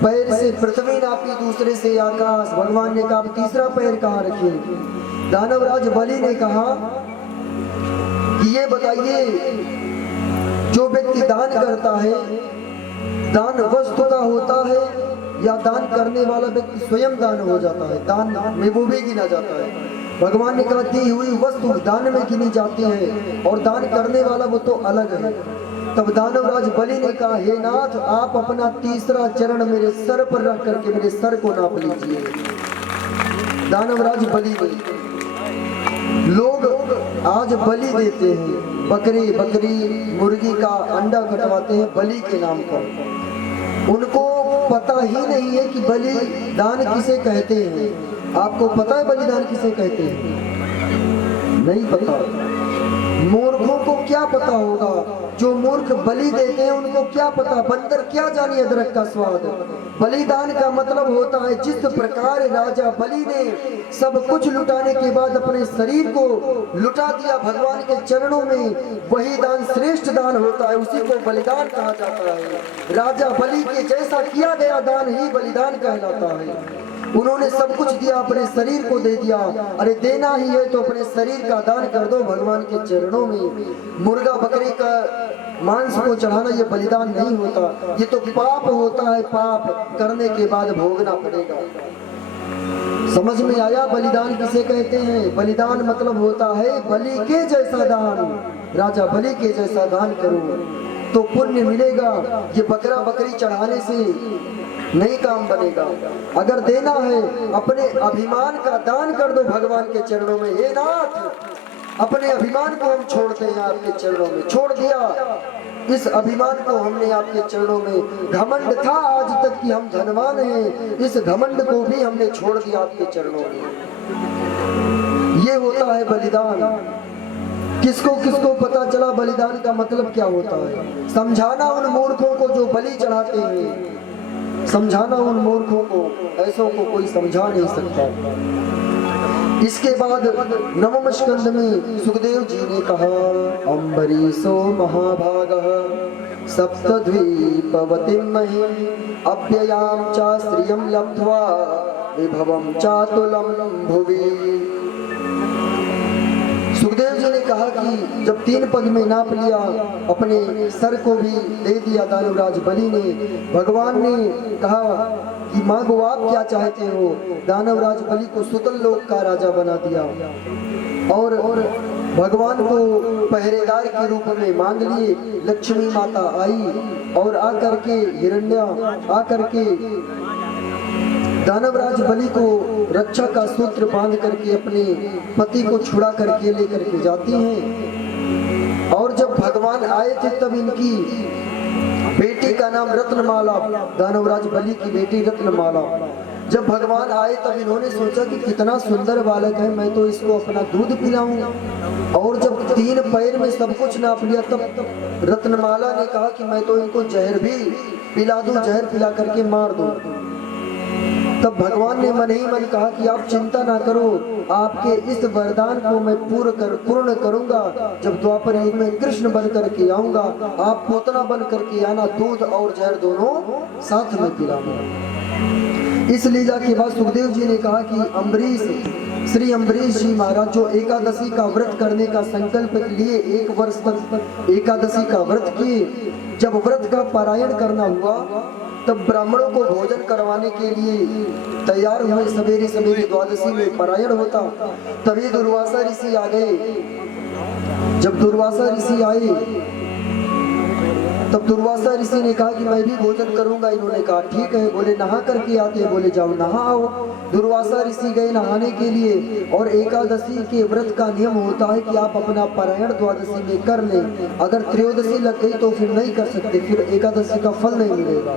पैर से पृथ्वी नापी, दूसरे से आकाश। भगवान ने कहा तीसरा पैर कहाँ रखे? दानवराज बलि ने कहा कि ये बताइए, जो व्यक्ति दान करता है, दान वस्तु का होता है या दान करने वाला व्यक्ति स्वयं दान हो जाता है? दान में वो भी गिना जाता है। भगवान ने कहा दी हुई वस्तु दान में गिनी जाती है और दान करने वाला वो तो अलग है। तब दानवराज बलि ने कहा, हे नाथ, आप अपना तीसरा चरण मेरे सर पर रख करके मेरे सर को नाप लीजिए। दानवराज बलि ने, लोग आज बलि देते हैं, बकरी मुर्गी का अंडा कटवाते हैं बलि के नाम पर। उनको पता ही नहीं है कि बलि दान किसे कहते हैं। आपको पता है बलिदान किसे कहते हैं? नहीं पता। मूर्खों को क्या पता होगा? जो मूर्ख बलि देते हैं उनको क्या पता? बंदर क्या जाने अदरक का स्वाद। बलिदान का मतलब होता है, जिस प्रकार राजा बलि ने सब कुछ लुटाने के बाद अपने शरीर को लुटा दिया भगवान के चरणों में, वही दान श्रेष्ठ दान होता है, उसी को बलिदान कहा जाता है। राजा बलि के जैसा किया गया दान ही बलिदान कहलाता है। उन्होंने सब कुछ दिया, अपने शरीर को दे दिया। अरे देना ही है तो अपने शरीर का दान कर दो भगवान के चरणों में। मुर्गा बकरी का मांस को चढ़ाना ये बलिदान नहीं होता, ये तो पाप होता है। पाप करने के बाद भोगना पड़ेगा। समझ में आया बलिदान किसे कहते हैं? बलिदान मतलब होता है बलि के जैसा दान। राजा बलि के जैसा दान करो तो पुण्य मिलेगा। ये बकरा बकरी चढ़ाने से नहीं काम बनेगा। अगर देना है अपने अभिमान का दान कर दो भगवान के चरणों में। हे नाथ, अपने अभिमान को हम छोड़ते हैं आपके चरणों में। छोड़ दिया इस अभिमान को हमने आपके चरणों में। घमंड था आज तक कि हम धनवान हैं, इस घमंड को भी हमने छोड़ दिया आपके चरणों में। ये होता है बलिदान। किसको किसको पता चला बलिदान का मतलब क्या होता है? समझाना उन मूर्खों को जो बलि चढ़ाते हैं, समझाना उन मूर्खों को, ऐसों को कोई समझा नहीं सकता। इसके बाद नवम स्कंद में सुखदेव जी ने कहा, अम्बरीशो महाभागः सप्तद्वीपवतीं महिं अव्ययां च श्रियं लब्ध्वा विभवं चातुलं भुवि। सुखदेव जी ने कहा कि जब 3 पग में नाप लिया, अपने सर को भी दे दिया दानवराज बलि ने। भगवान ने कहा कि मांगो, आप क्या चाहते हो? दानवराज बलि को सुतल लोक का राजा बना दिया और भगवान को पहरेदार के रूप में मांग लिए। लक्ष्मी माता आई और आकर के हिरण्या आकर के दानवराज बलि को रक्षा का सूत्र बांध करके अपने पति को छुड़ा करके लेकर के जाती हैं। और जब भगवान आए थे तब इनकी बेटी का नाम रत्नमाला, दानवराज बलि की बेटी रत्नमाला। जब भगवान आए तब इन्होंने सोचा कि कितना सुंदर बालक है, मैं तो इसको अपना दूध पिलाऊंगा। और जब 3 पैर में सब कुछ नाप लिया तब रत्नमाला ने कहा कि मैं तो इनको जहर भी पिला दूं, जहर पिला करके मार दूं। तब भगवान ने मन ही मन कहा कि आप चिंता ना करो, आपके इस वरदान को मैं पूर्ण करूंगा। जब द्वापर युग में कृष्ण बन करके आऊंगा, आप पोतना बन करके आना, दूध और जहर दोनों साथ में पिलाना। इस लीला के बाद सुखदेव जी ने कहा कि श्री अम्बरीश जी महाराज जो एकादशी का व्रत करने का संकल्प लिए 1 वर्ष तक एकादशी का व्रत किए, जब व्रत का पारायण करना हुआ तब ब्राह्मणों को भोजन करवाने के लिए तैयार हुए। सवेरे सवेरे द्वादशी में पारायण होता, तभी दुर्वासा ऋषि आ गए। जब दुर्वासा ऋषि आए तब दुर्वासा ऋषि ने कहा कि मैं भी भोजन करूंगा। इन्होंने कहा ठीक है। बोले नहा करके आते हैं। बोले जाओ नहाओ। दुर्वासा ऋषि गए नहाने के लिए। और एकादशी के व्रत का नियम होता है कि आप अपना पारायण द्वादशी में कर लें। अगर त्रयोदशी लग गई तो फिर नहीं कर सकते, फिर एकादशी का फल नहीं मिलेगा।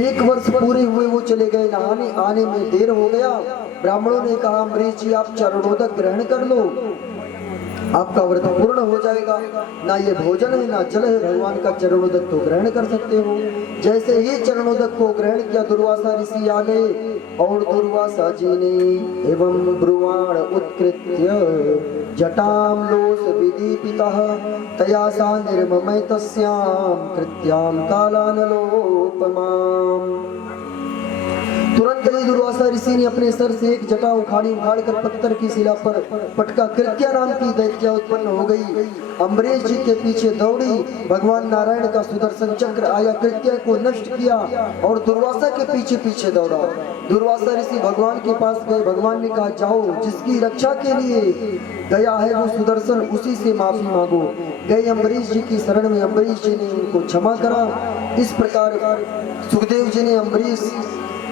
1 वर्ष पूरे हुए वो चले गए नहाने। आने में देर हो गया। ब्राह्मणों ने कहा अम्बरीश जी आप चरणोदक ग्रहण कर लो, आपका व्रत पूर्ण हो जाएगा। ना ये भोजन है ना जल है, भगवान का चरणोदक तो ग्रहण कर सकते हो। जैसे ही चरणोदक को ग्रहण किया दुर्वासा ऋषि आ गए। और दुर्वासा जी ने एवं ब्रुवाण उत्कृत्य जटाम लोस विदीपितः तया सा निर्ममय तस्याम कृत्याम कालानलोपमाम। तुरंत ही दुर्वासा ऋषि ने अपने सर से एक जटा उखाड़ कर पत्थर की शिला पर पटका। कृत्या नाम की दैत्या उत्पन्न हो गई। अम्बरीश जी के पीछे दौड़ी। भगवान नारायण का सुदर्शन चक्र आया, कृत्या को नष्ट किया और दुर्वासा के पीछे पीछे दौड़ा। दुर्वासा ऋषि भगवान के पास गए। भगवान ने कहा जाओ, जिसकी रक्षा के लिए गया है वो सुदर्शन, उसी से माफी मांगो। गए अम्बरीश जी की शरण में। अम्बरीश जी ने उनको क्षमा करा। इस प्रकार सुखदेव जी ने अम्बरीश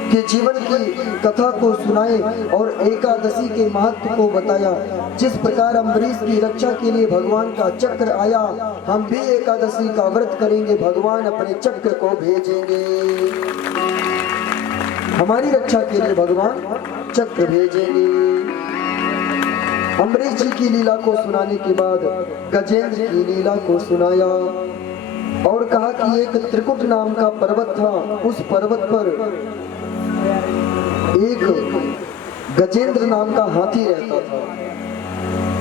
के जीवन की कथा को सुनाए और एकादशी के महत्व को बताया। जिस प्रकार अम्बरीश की रक्षा के लिए भगवान का चक्र आया, हम भी एकादशी का व्रत करेंगे, भगवान अपने चक्र को भेजेंगे। हमारी रक्षा के लिए भगवान चक्र भेजेंगे। अम्बरीश जी की लीला को सुनाने के बाद गजेंद्र की लीला को सुनाया और कहा कि एक त्रिकुट नाम का पर्वत था। उस पर्वत पर एक गजेंद्र नाम का हाथी रहता था।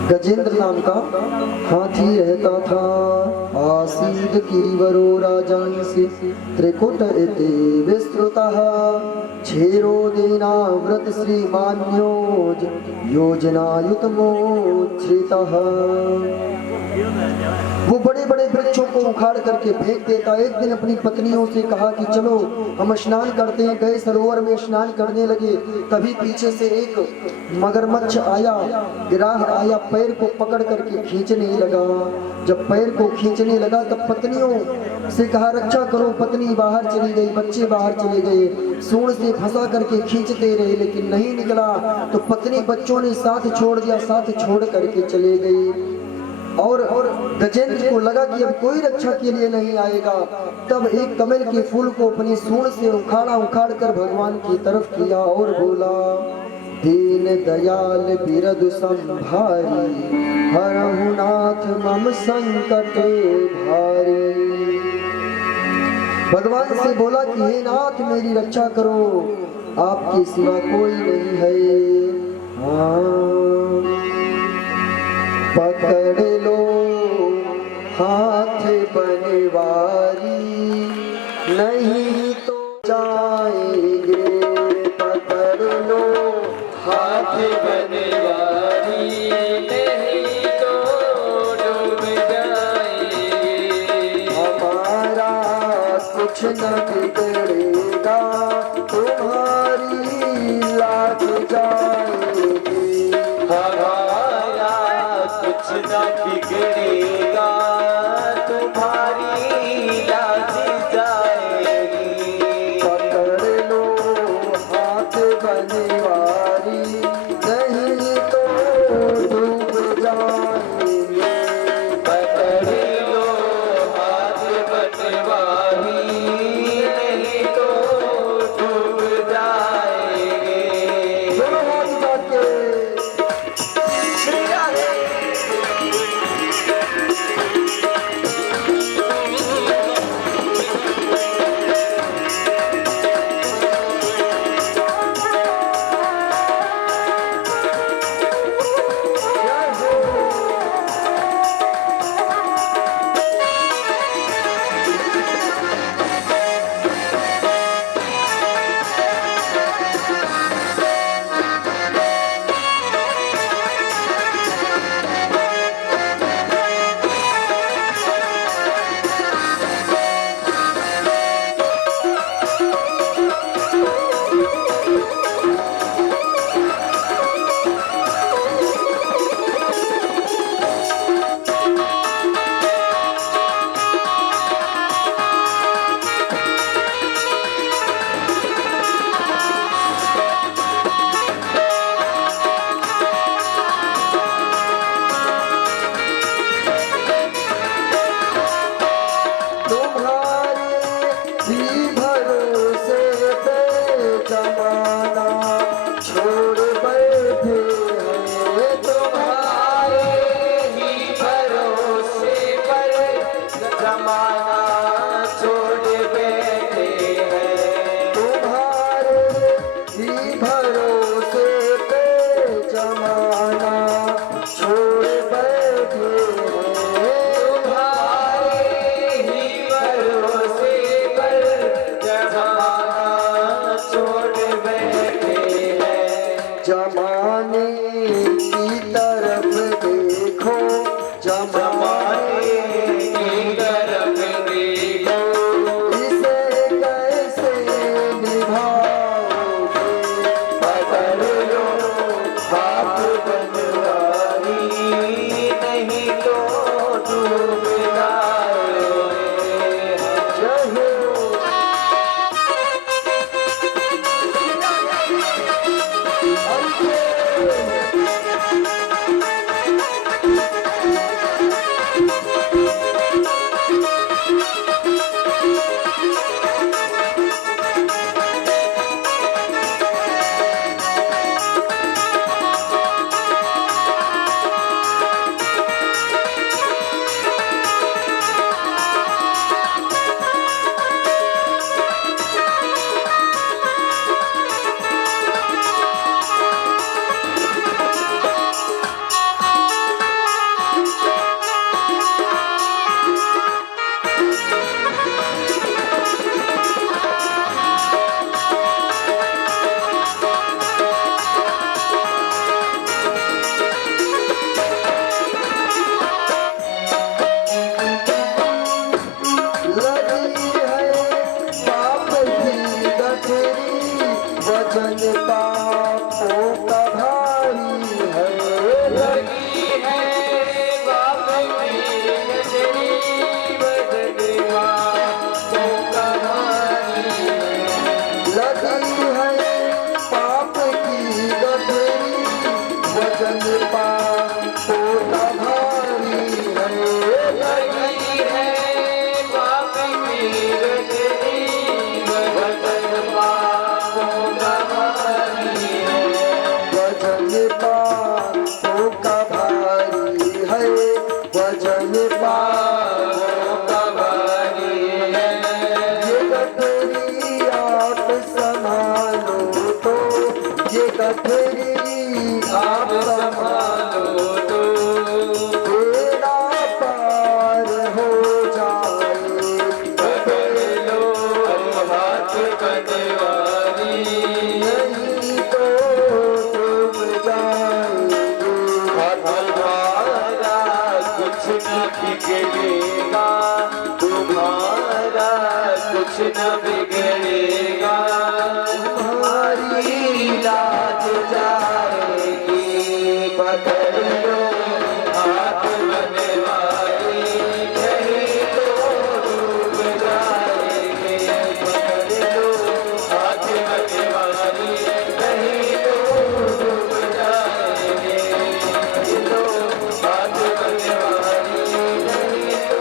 गजेंद्र नाम का हाथी रहता था। आसीद गिरिवरो राजंसि त्रिकुट इति विस्तृतः छेरो देना व्रत श्रीमान्योज योजनायुतमोच्छ्रितः। वो बड़े बड़े वृक्षों को उखाड़ करके फेंक देता। एक दिन अपनी पत्नियों से कहा कि चलो हम स्नान करते हैं। गए सरोवर में स्नान करने लगे। तभी पीछे से एक मगरमच्छ आया, गिराह आया, पैर को पकड़ करके खींचने लगा। जब पैर को खींचने लगा तब पत्नियों से कहा रक्षा करो। पत्नी बाहर चली गई, बच्चे बाहर चले गए। सूंड से फंसा करके खींचते रहे लेकिन नहीं निकला। तो पत्नी बच्चों ने साथ छोड़ दिया, साथ छोड़ करके चले गई। और गजेंद्र को लगा कि अब कोई रक्षा के लिए नहीं आएगा। तब एक कमल के फूल को अपनी सूंड से उखाड़ कर भगवान की तरफ किया और बोला दीन दयाल बिरदु संभारी हरहु नाथ मम संकट भारी। भगवान से बोला कि हे नाथ मेरी रक्षा करो, आपके सिवा कोई नहीं है। पकड़ लो हाथ बनवारी नहीं तो जाएंगे। पकड़ लो हाथ बनवारी नहीं तो डूब जाएंगे। हमारा कुछ न बिगड़ेगा, तुम्हारी लाग जाएगी। हमारा कुछ न बिगड़ेगा, तुम्हारी लाज जाएगी। पकड़ लो हाथ बनवारी नहीं तो डूब जाएंगे। पकड़ लो हाथ बनवारी नहीं तो डूब जाएंगे। दोनों हाथ उठा के इसी भरोसे पे जमाना छोड़ बैठे हैं। तुम्हारे ही भरोसे पर जमाना छोड़ बैठे हैं। जमाने की तरफ देखो, जमाने की तरफ देखो, इसे कैसे निभाओगे। पकड़ लो हाथ बनवारी, नहीं तो डूब जाओगे। जय हो। लगी है पाप की गठरी, वजन पापों का भारी है। लगी है बाप की गठरी, वजन पापों का भारी है। लगी है पाप की गठरी, वजन पापों का भारी है। लगी है बाप की गठरी, वजन पापों का भारी है। वजन पापों का भारी है, वजन पापों का भारी है। ये गठरी आप संभालो तो, ये गठरी आप संभालो तो बेड़ा पार हो जाए। पकड़ लो हाथ बनवारी, नहीं तो डूब जाएंगे। तुम्हारा कुछ न बिगड़ेगा, तुम्हारा कुछ न बिगड़ेगा। तुम्हारी लाज जाएगी, पकड़ लो हाथ बनवारी, नहीं तो डूब जाएंगे। पकड़ लो हाथ बनवारी, नहीं तो डूब जाएंगे। पकड़ लो हाथ बनवारी, नहीं तो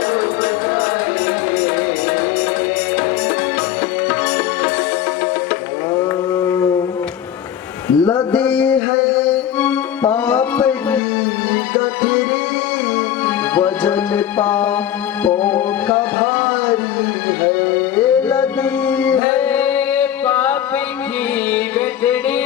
डूब जाएंगे। लदी है पाप की गठरी, वजन पापों का भारी है। लदी है है पाप की गठरी,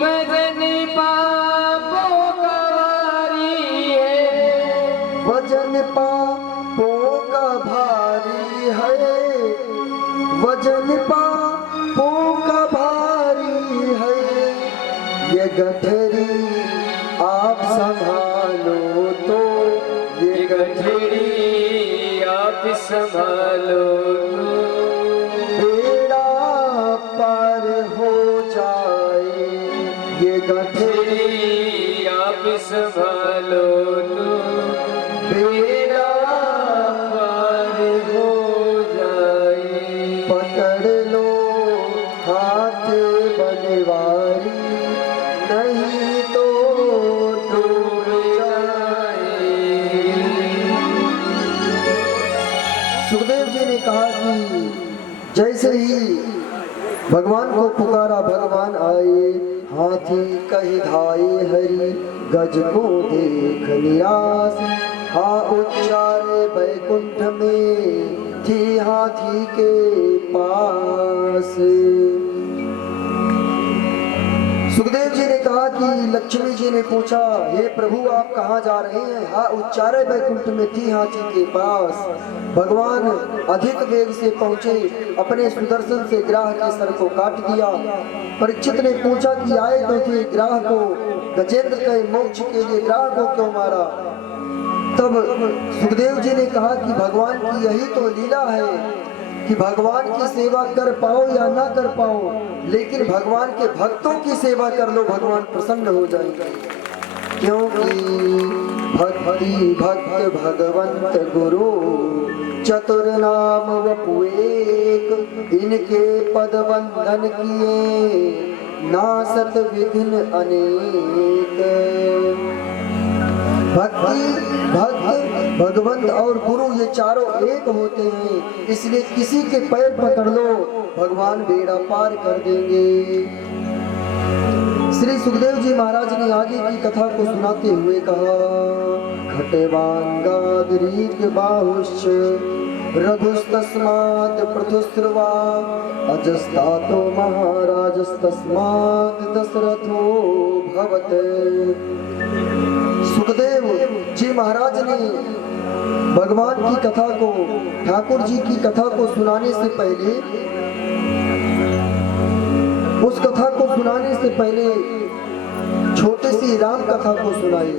वजन पापों का भारी है। वजन पापों का भारी है, वजन पापों का भारी है। ये गठरी आप संभालो तो, ये गठरी गठरी आप संभालो तो बेड़ा पार हो जाए। ये गठरी गठरी आप संभालो तो बेड़ा पार हो जाए। पकड़ लो हाथ बनवारी, नहीं तो डूब जाए। सुखदेव जी ने कहा कि जैसे ही भगवान को पुकारा भगवान आए, हाथी कही धाये हरि, गज को देख निराश। हा उच्चारे बैकुंठ में थी हाथी के पास। सुखदेव जी ने कहा कि लक्ष्मी जी ने पूछा, हे प्रभु आप कहाँ जा रहे हैं? हाँ, उच्चारे बैकुंठ में थी हाथी के पास। भगवान अधिक वेग से पहुंचे, अपने सुदर्शन से ग्राह के सर को काट दिया। परीक्षित ने पूछा कि आए तो थे ग्राह को, गजेंद्र के मोक्ष के लिए ग्राह को क्यों मारा? तब सुखदेव जी ने कहा कि भगवान की यही तो लीला है कि भगवान की सेवा कर पाओ या ना कर पाओ, लेकिन भगवान के भक्तों की सेवा कर लो, भगवान प्रसन्न हो जाएंगे। क्योंकि भक्ति भक्त भगवंत गुरु चतुर नाम वपु एक, इनके पद बंधन किए नासत विघ्न अनेक। भक्ति भक्त भगवंत और गुरु ये चारों एक होते हैं, इसलिए किसी के पैर पकड़ लो, भगवान बेड़ा पार कर देंगे। श्री सुखदेव जी महाराज ने आगे की कथा को सुनाते हुए कहा, खटवांगादरीक बाहुश्च रघुस्तस्मात् पृथुस्रवा, अजस्तातो महाराजस्तस्मात् दशरथो भवत्। सुखदेव जी महाराज ने भगवान की कथा को, ठाकुर जी की कथा को सुनाने से पहले, उस कथा को सुनाने से पहले छोटी सी राम कथा को सुनाए।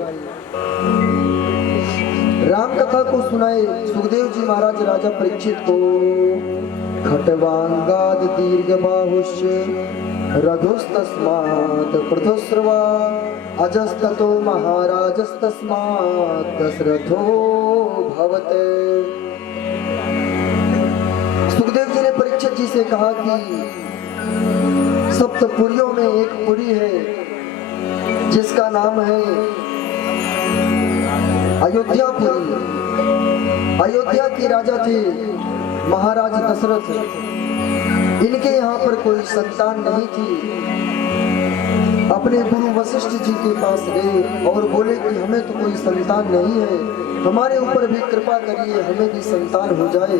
राम कथा को सुनाए सुखदेव जी महाराज राजा परीक्षित को। खटवांगाद दीर्घ बाहुष्य रघुस्तस्मात् पृथुस्रवा, अजस्ततो महाराजस्तस्मात् दशरथो भवत्। सुखदेव जी ने परीक्षित जी से कहा कि सप्तपुरियों में एक पुरी है जिसका नाम है अयोध्यापुरी। अयोध्या के राजा थे महाराज दशरथ। इनके यहाँ पर कोई संतान नहीं थी। अपने गुरु वशिष्ठ जी के पास गए और बोले कि हमें तो कोई संतान नहीं है, हमारे ऊपर भी कृपा करिए, हमें भी संतान हो जाए,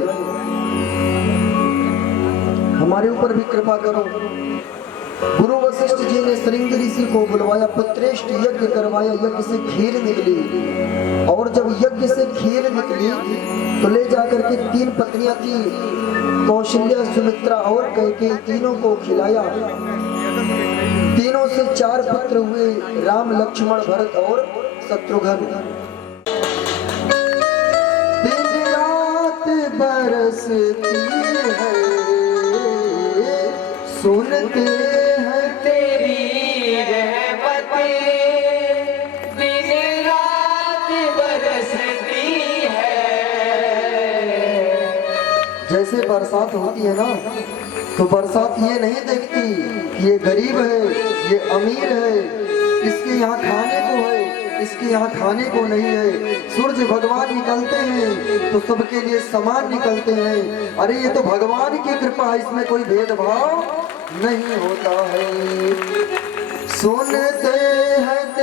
हमारे ऊपर भी कृपा करो। गुरु वशिष्ठ जी ने श्रृंग ऋषि को बुलवाया, पुत्रेष्ठ यज्ञ करवाया, यज्ञ से खीर निकली। और जब यज्ञ से खीर निकली तो ले जाकर के 3 पत्नियां थी, कौशल्या, सुमित्रा और कैकेयी, तीनों को खिलाया। तीनों से 4 पुत्र हुए, राम, लक्ष्मण, भरत और शत्रुघ्न। दिन रात बरसती है, सुनते हैं तेरी रहमतें, दिन रात बरसती है। जैसे बरसात होती है ना, तो बरसात ये नहीं देखती कि ये गरीब है, ये अमीर है, इसके यहाँ खाने को है, इसके यहाँ खाने को नहीं है। सूरज भगवान निकलते हैं तो सबके लिए समान निकलते हैं। अरे ये तो भगवान की कृपा है, इसमें कोई भेदभाव नहीं होता है। सुनते हैं